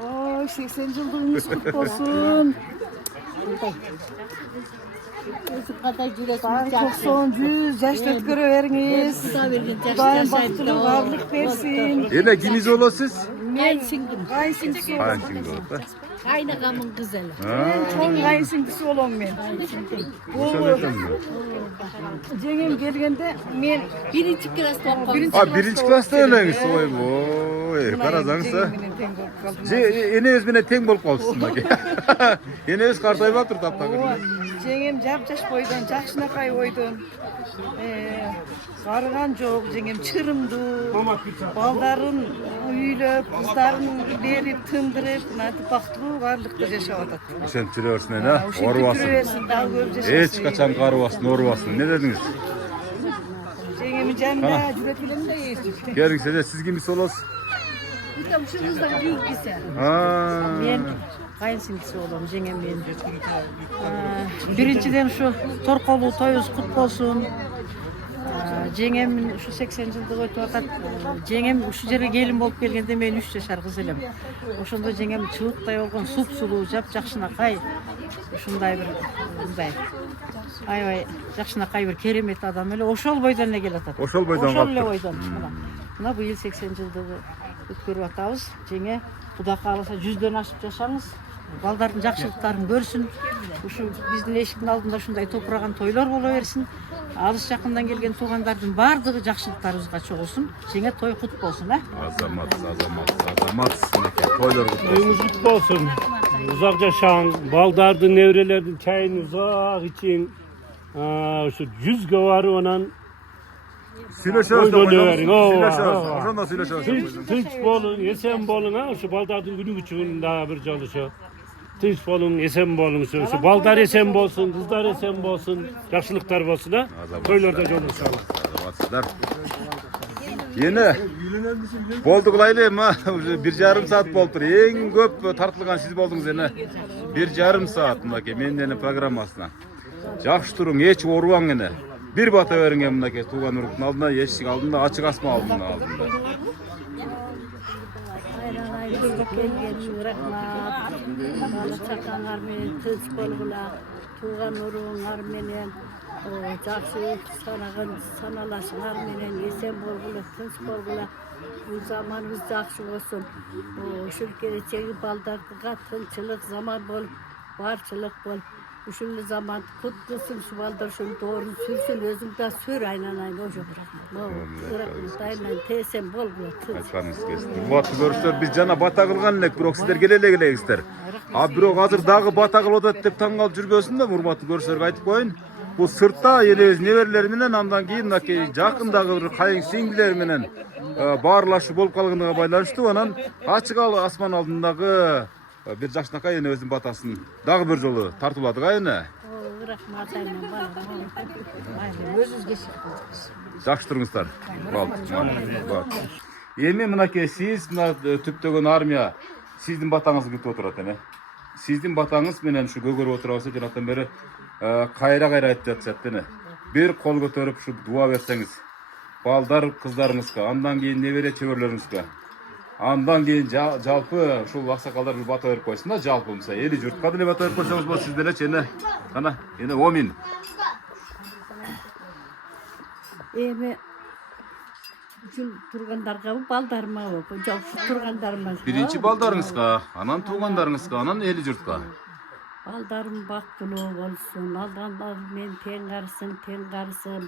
Ой, 80 yılınız kutlu olsun. Dayım 90, 100 yaşlı ötkörüveriniz. Dayım baktırı varlık versin. Ene kimiz olasız? Men singdim. Kayınsıngisi olun. Kayınsıngisi oldu. Kaynagamın kızı. Çoğun kayınsıngisi olun men. Jengem gelgende men birinci klasta okuyorum. Birinci klasta öyleymiş. Oy, karazаңызsa. Ene öz менен тең болуп калыпсыз мынакей. Ene öz картайып атыр таптакыр. Жеңем жап-жаш бойдон, жакшынакай бойдон. Карыган жок, жеңем чырымдуу. Балдарын үйлөп, кыздарын берип, тындырып, мынтип бактылуу баардыкта жашап атат. Ошентип жүрө берсин эне, оорубасын. Эч качан карыбасын, оорубасын. Не дедиңиз? Жеңемин жанында жүрөт элем да эстик. Келиңиз, сиз кимис болосуз? Там şu kızdan büyükse. Men kayınsıngisi olam, jengem men. Birinciden şu Torkolu toyunuz kutlu olsun. Jengemin şu 80 yılda ötüp atat. Jengem şu жерге gelin bolup kelgende men 3 yaşar kız elem. Ошондо жеңем чыбыктай болгон суп-сулуу, жап-жакшынакай. Ушундай бир мындай. Аябай жакшынакай бир керемет адам эле. Ошол бойдон эле келатат. Ошол бойдон калыптыр. Ошол эле бойдон. Мына быйыл 80 жылдыгы өткөрүп атабыз. Жеңе Кудай кааласа 100дөн ашып жашаңыз. Балдардын жакшылыктарын көрсүн. Ушу биздин эшиктин алдында ушундай топураган тойлор боло берсин. Алыс жакындан келген туугандардын баардыгы жакшылыктарыбызга чогулсун. Жеңе той кут болсун, э? Азамат. Тойлор кут болсун. Toyunuz kutlu olsun. Uzak yaşayın. Baldardın, nevrelerdin çayını uzak için. Şu 100 gavarı olan Süleşiyoruz da Tınç bolun, esen bolun ha. Şu baldardın günü için daha bir çalışıyor. Tınç bolun, esen bolun. Şu baldar esen bolsun, kızlar esen bolsun. Yaşlılıklar bolsun ha. Toylarda yolun sağlık. Yeni boldu kılaylayım ha. 1,5 saat boldur. En köp tartılgan siz boldunuz yine. 1,5 saat mındaki mendeni programmasına. Жақсы turuң, eç oruvaң yine. Bir bata verin mınакей тууган уруктун алдына, эшик алдында, ачык асман алдында. Ayranay bizga kelgening rahmat. Bala chaqanglar menен tinch bolgula, tuğan urug'inglar menен жақсы санаган саналашыңар менен эсен болгула, тынч болгула. Бул заманыбыз жакшы болсун. Ушул келечеги балдарга тынчылык заман болуп, барчылык болуп, ушул заман кут кылсын, ушу балдар ушул доорун сүрсүн, өзүң да сүр айнанайын ошо. Айнан тесен болгула. Айтқаныңыз келсін. Урматтуу көрүүчүлөр, биз жана бата кылган элек, бирок сиздер келе элегиңиздер. Бирок азыр дагы бата кылып атат деп таң калып жүрбөсүн да, урматтуу көрүүчүлөргө айтып коеюн. Бул сыртта элебиз неберелер менен, андан кийин мынакей жакындагы бир кайын сиңдилер менен баарлашуу болуп калгандыгына байланыштуу, анан ачык асман алдындагы бир жакшынакай эне өзүнүн батасын дагы бир жолу тартууладык эне. Рахмат айнан баары. Өзүңүзгө Жакшы туруңуздар. Эми мынакей сиз мына түптөгөн армия сиздин батаңызды күтүп отурат эне. Сиздин батаңыз менен ушу көгөрүп отурабыз жанатан бери кайра айтып жатышат эне. Бир кол көтөрүп ушу дуа берсеңиз, балдар кыздарыңызга, андан кийин небере чөбөрлөрүңүзгө, андан кийин жалпы ушул аксакалдар бир бата берип койсун да, жалпы мисалы эли журтка деле бата берип койсоңуз болот, сиз делечи эне. Кана, эне Омин. Эми ушул тургандарга балдарыма, жок тургандарыма. Биринчи балдарыңызга, анан туугандарыңызга, анан эли журтка. Балдарым бактылуу болсун, алдандар мен тең карысын,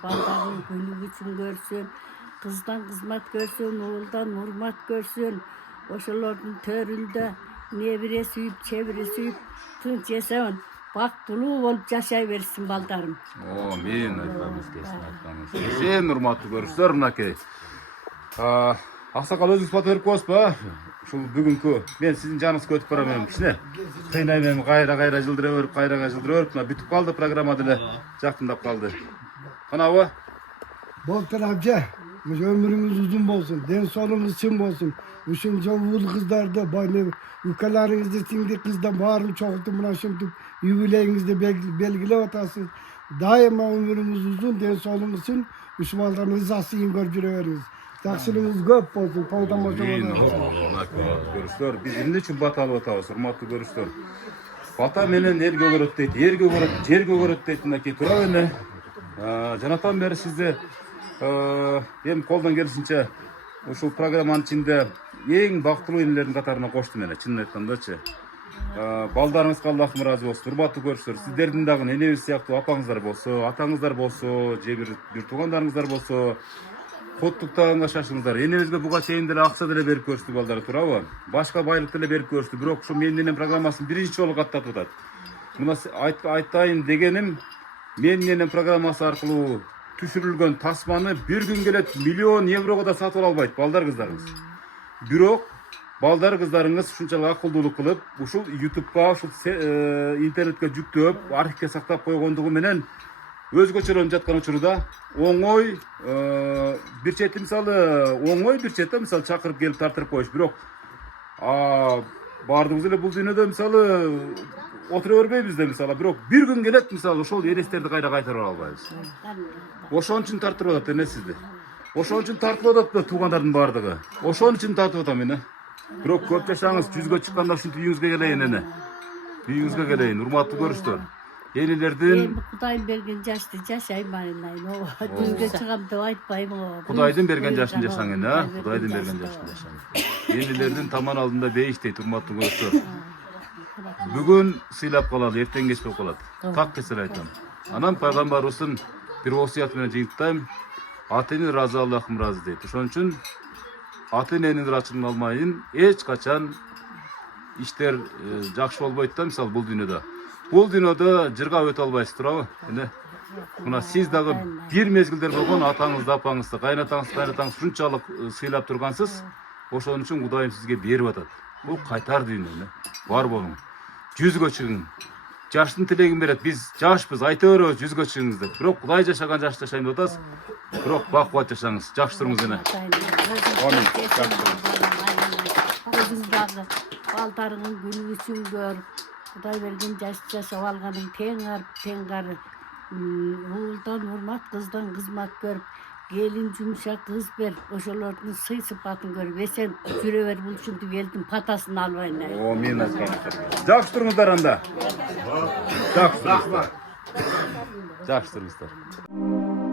балдарым күнү үчүн көрсүн, кыздан кызмат көрсүн, уулдан урмат көрсүн. Ошолордун төрүндө небире сүйүп, чебире сүйүп, тынч жашабын, бактылуу болуп жашай берсин балдарым. Мен айтпаңыз келсин. Сен урматтуу көрүүчүлөр, мынакей. Аксакал өзүңүз бата берип коесузбу? Ушул бүгүнкү мен сиздин жаныңызга өтүп барам эми кичине. Кыйнайм кайра жылдыра берип, мына бүтүп калды, программа деле жакындап калды. Канабы? Болтур абжа, өмүрүңүз узун болсун, ден соолугуңуз чың болсун. Ушул жол уул кыздарды, укаларыңызды, сиңди кыздан баарын чогултуп, мына ушинтип юбилейиңизди белгилеп атасыз. Дайыма өмүрүңүз узун, ден соолугуңуз чың, ушул балдардын ызасын көрүп жүрө бериңиз. Жакшылыгыңыз көп болсун, пайдам көрүүчүлөр, биз эмне үчүн бата алып атабыз, урматтуу көрүүчүлөр? Бата менен эл көгөрөт дейт, эр көгөрөт, жер көгөрөт дейт, мынакей тура эне. Жанатан бери сизди эми колдон келишинче ушул программанын ичинде эң бактылуу энелердин катарына коштум эне, чынын айткандачы. Балдарыңызга Аллахым ыраазы болсун. Урматтуу көрүүчүлөр, сиздердин дагы энебиз сыяктуу апаңыздар болсо, атаңыздар болсо, же бир туугандарыңыздар болсо, коттуктаганга шашыңыздар. Энебизге буга чейин деле акча деле берип көрүштү балдар, туурабы? Башка байлык деле берип көрүштү, бирок ушу мен менен программасын биринчи жолу каттатып атат. Мына айтайын дегеним, мен менен программасы аркылуу түшүрүлгөн тасманы бир күн келет миллион еврого да сатып албайт балдар кыздарыңыз. Бирок балдар кыздарыңыз ушунчалык акылдуулук кылып, ушул YouTube'га, ушул интернетке жүктөп, архивге сактап койгондугу менен өзгөчөлөнүп жаткан учурда оңой бир чети мисалы чакырып келип тартырып коюш. Бирок баардыгыбыз эле бул дүйнөдө мисалы отура бербейбиз да мисалы, бирок бир күн келет мисалы ошол элестерди кайра кайтарып албайбыз. Ошон үчүн тартырып атат эне сизди. Ошон үчүн тартылып атат да туугандардын баардыгы. Ошон үчүн тартып атам эне. Бирок көп жашаңыз, жүзгө чыкканда ушинтип үйүңүзгө келейин эне. Үйүңүзгө келейин, урматтуу көрүүчүлөр. Элилердин Кудайым берген жашты жашайм айнайын. Жүзгө чыгам деп айтпайм. Кудайдын берген жашын жашаң эне, Кудайдын берген жашын жашаң. Элилердин таман алдында бейиштейт, урматтуу көрүүчүлөр. Бүгүн сыйлап калалы, эртең кеч болуп калат. Так кесел айтам. Анан пайгамбарыбыздын бир осуят менен жыйынтыктайм. Ата эне ыраазы, Аллахым ыраазы дейт. Ошон үчүн ата эненин ыраазычылыгын алмайын, эч качан иштер жакшы болбойт да, мисалы бул дүйнөдө. Бул дүйнөдө жыргап өтө албайсыз, туурабы? Эне мына сиз дагы бир мезгилдер болгон атаңызды, апаңызды, кайнатаңызды ушунчалык сыйлап тургансыз. Ошон үчүн Кудайым сизге берип атат. Бул кайтар дүйнө, бар болуң. Жүзгө чыгың. Жаштын тилегин берет. Биз жашпыз, айта беребиз жүзгө чыгыңыз деп. Бирок Кудай жашаган жашты жашайм деп атасыз. Бирок бакубат жашаңыз. Жакшы туруңуз эне. Амин. Өзүң дагы балдарыңын күнү үчүн көр. Кудай берген жашты жашап алганың тең кары Oğuldan hurmat, kızdan kızmat görüp, gelin yumuşak kız ver, oşolordun sый sıfatın görüp, esen жүре бер бұл үшін geldim pataсын albayın. O men Жақсы тұрыңыздар анда. Жақсы тұрыңыздар. Жақсы тұрыңыздар.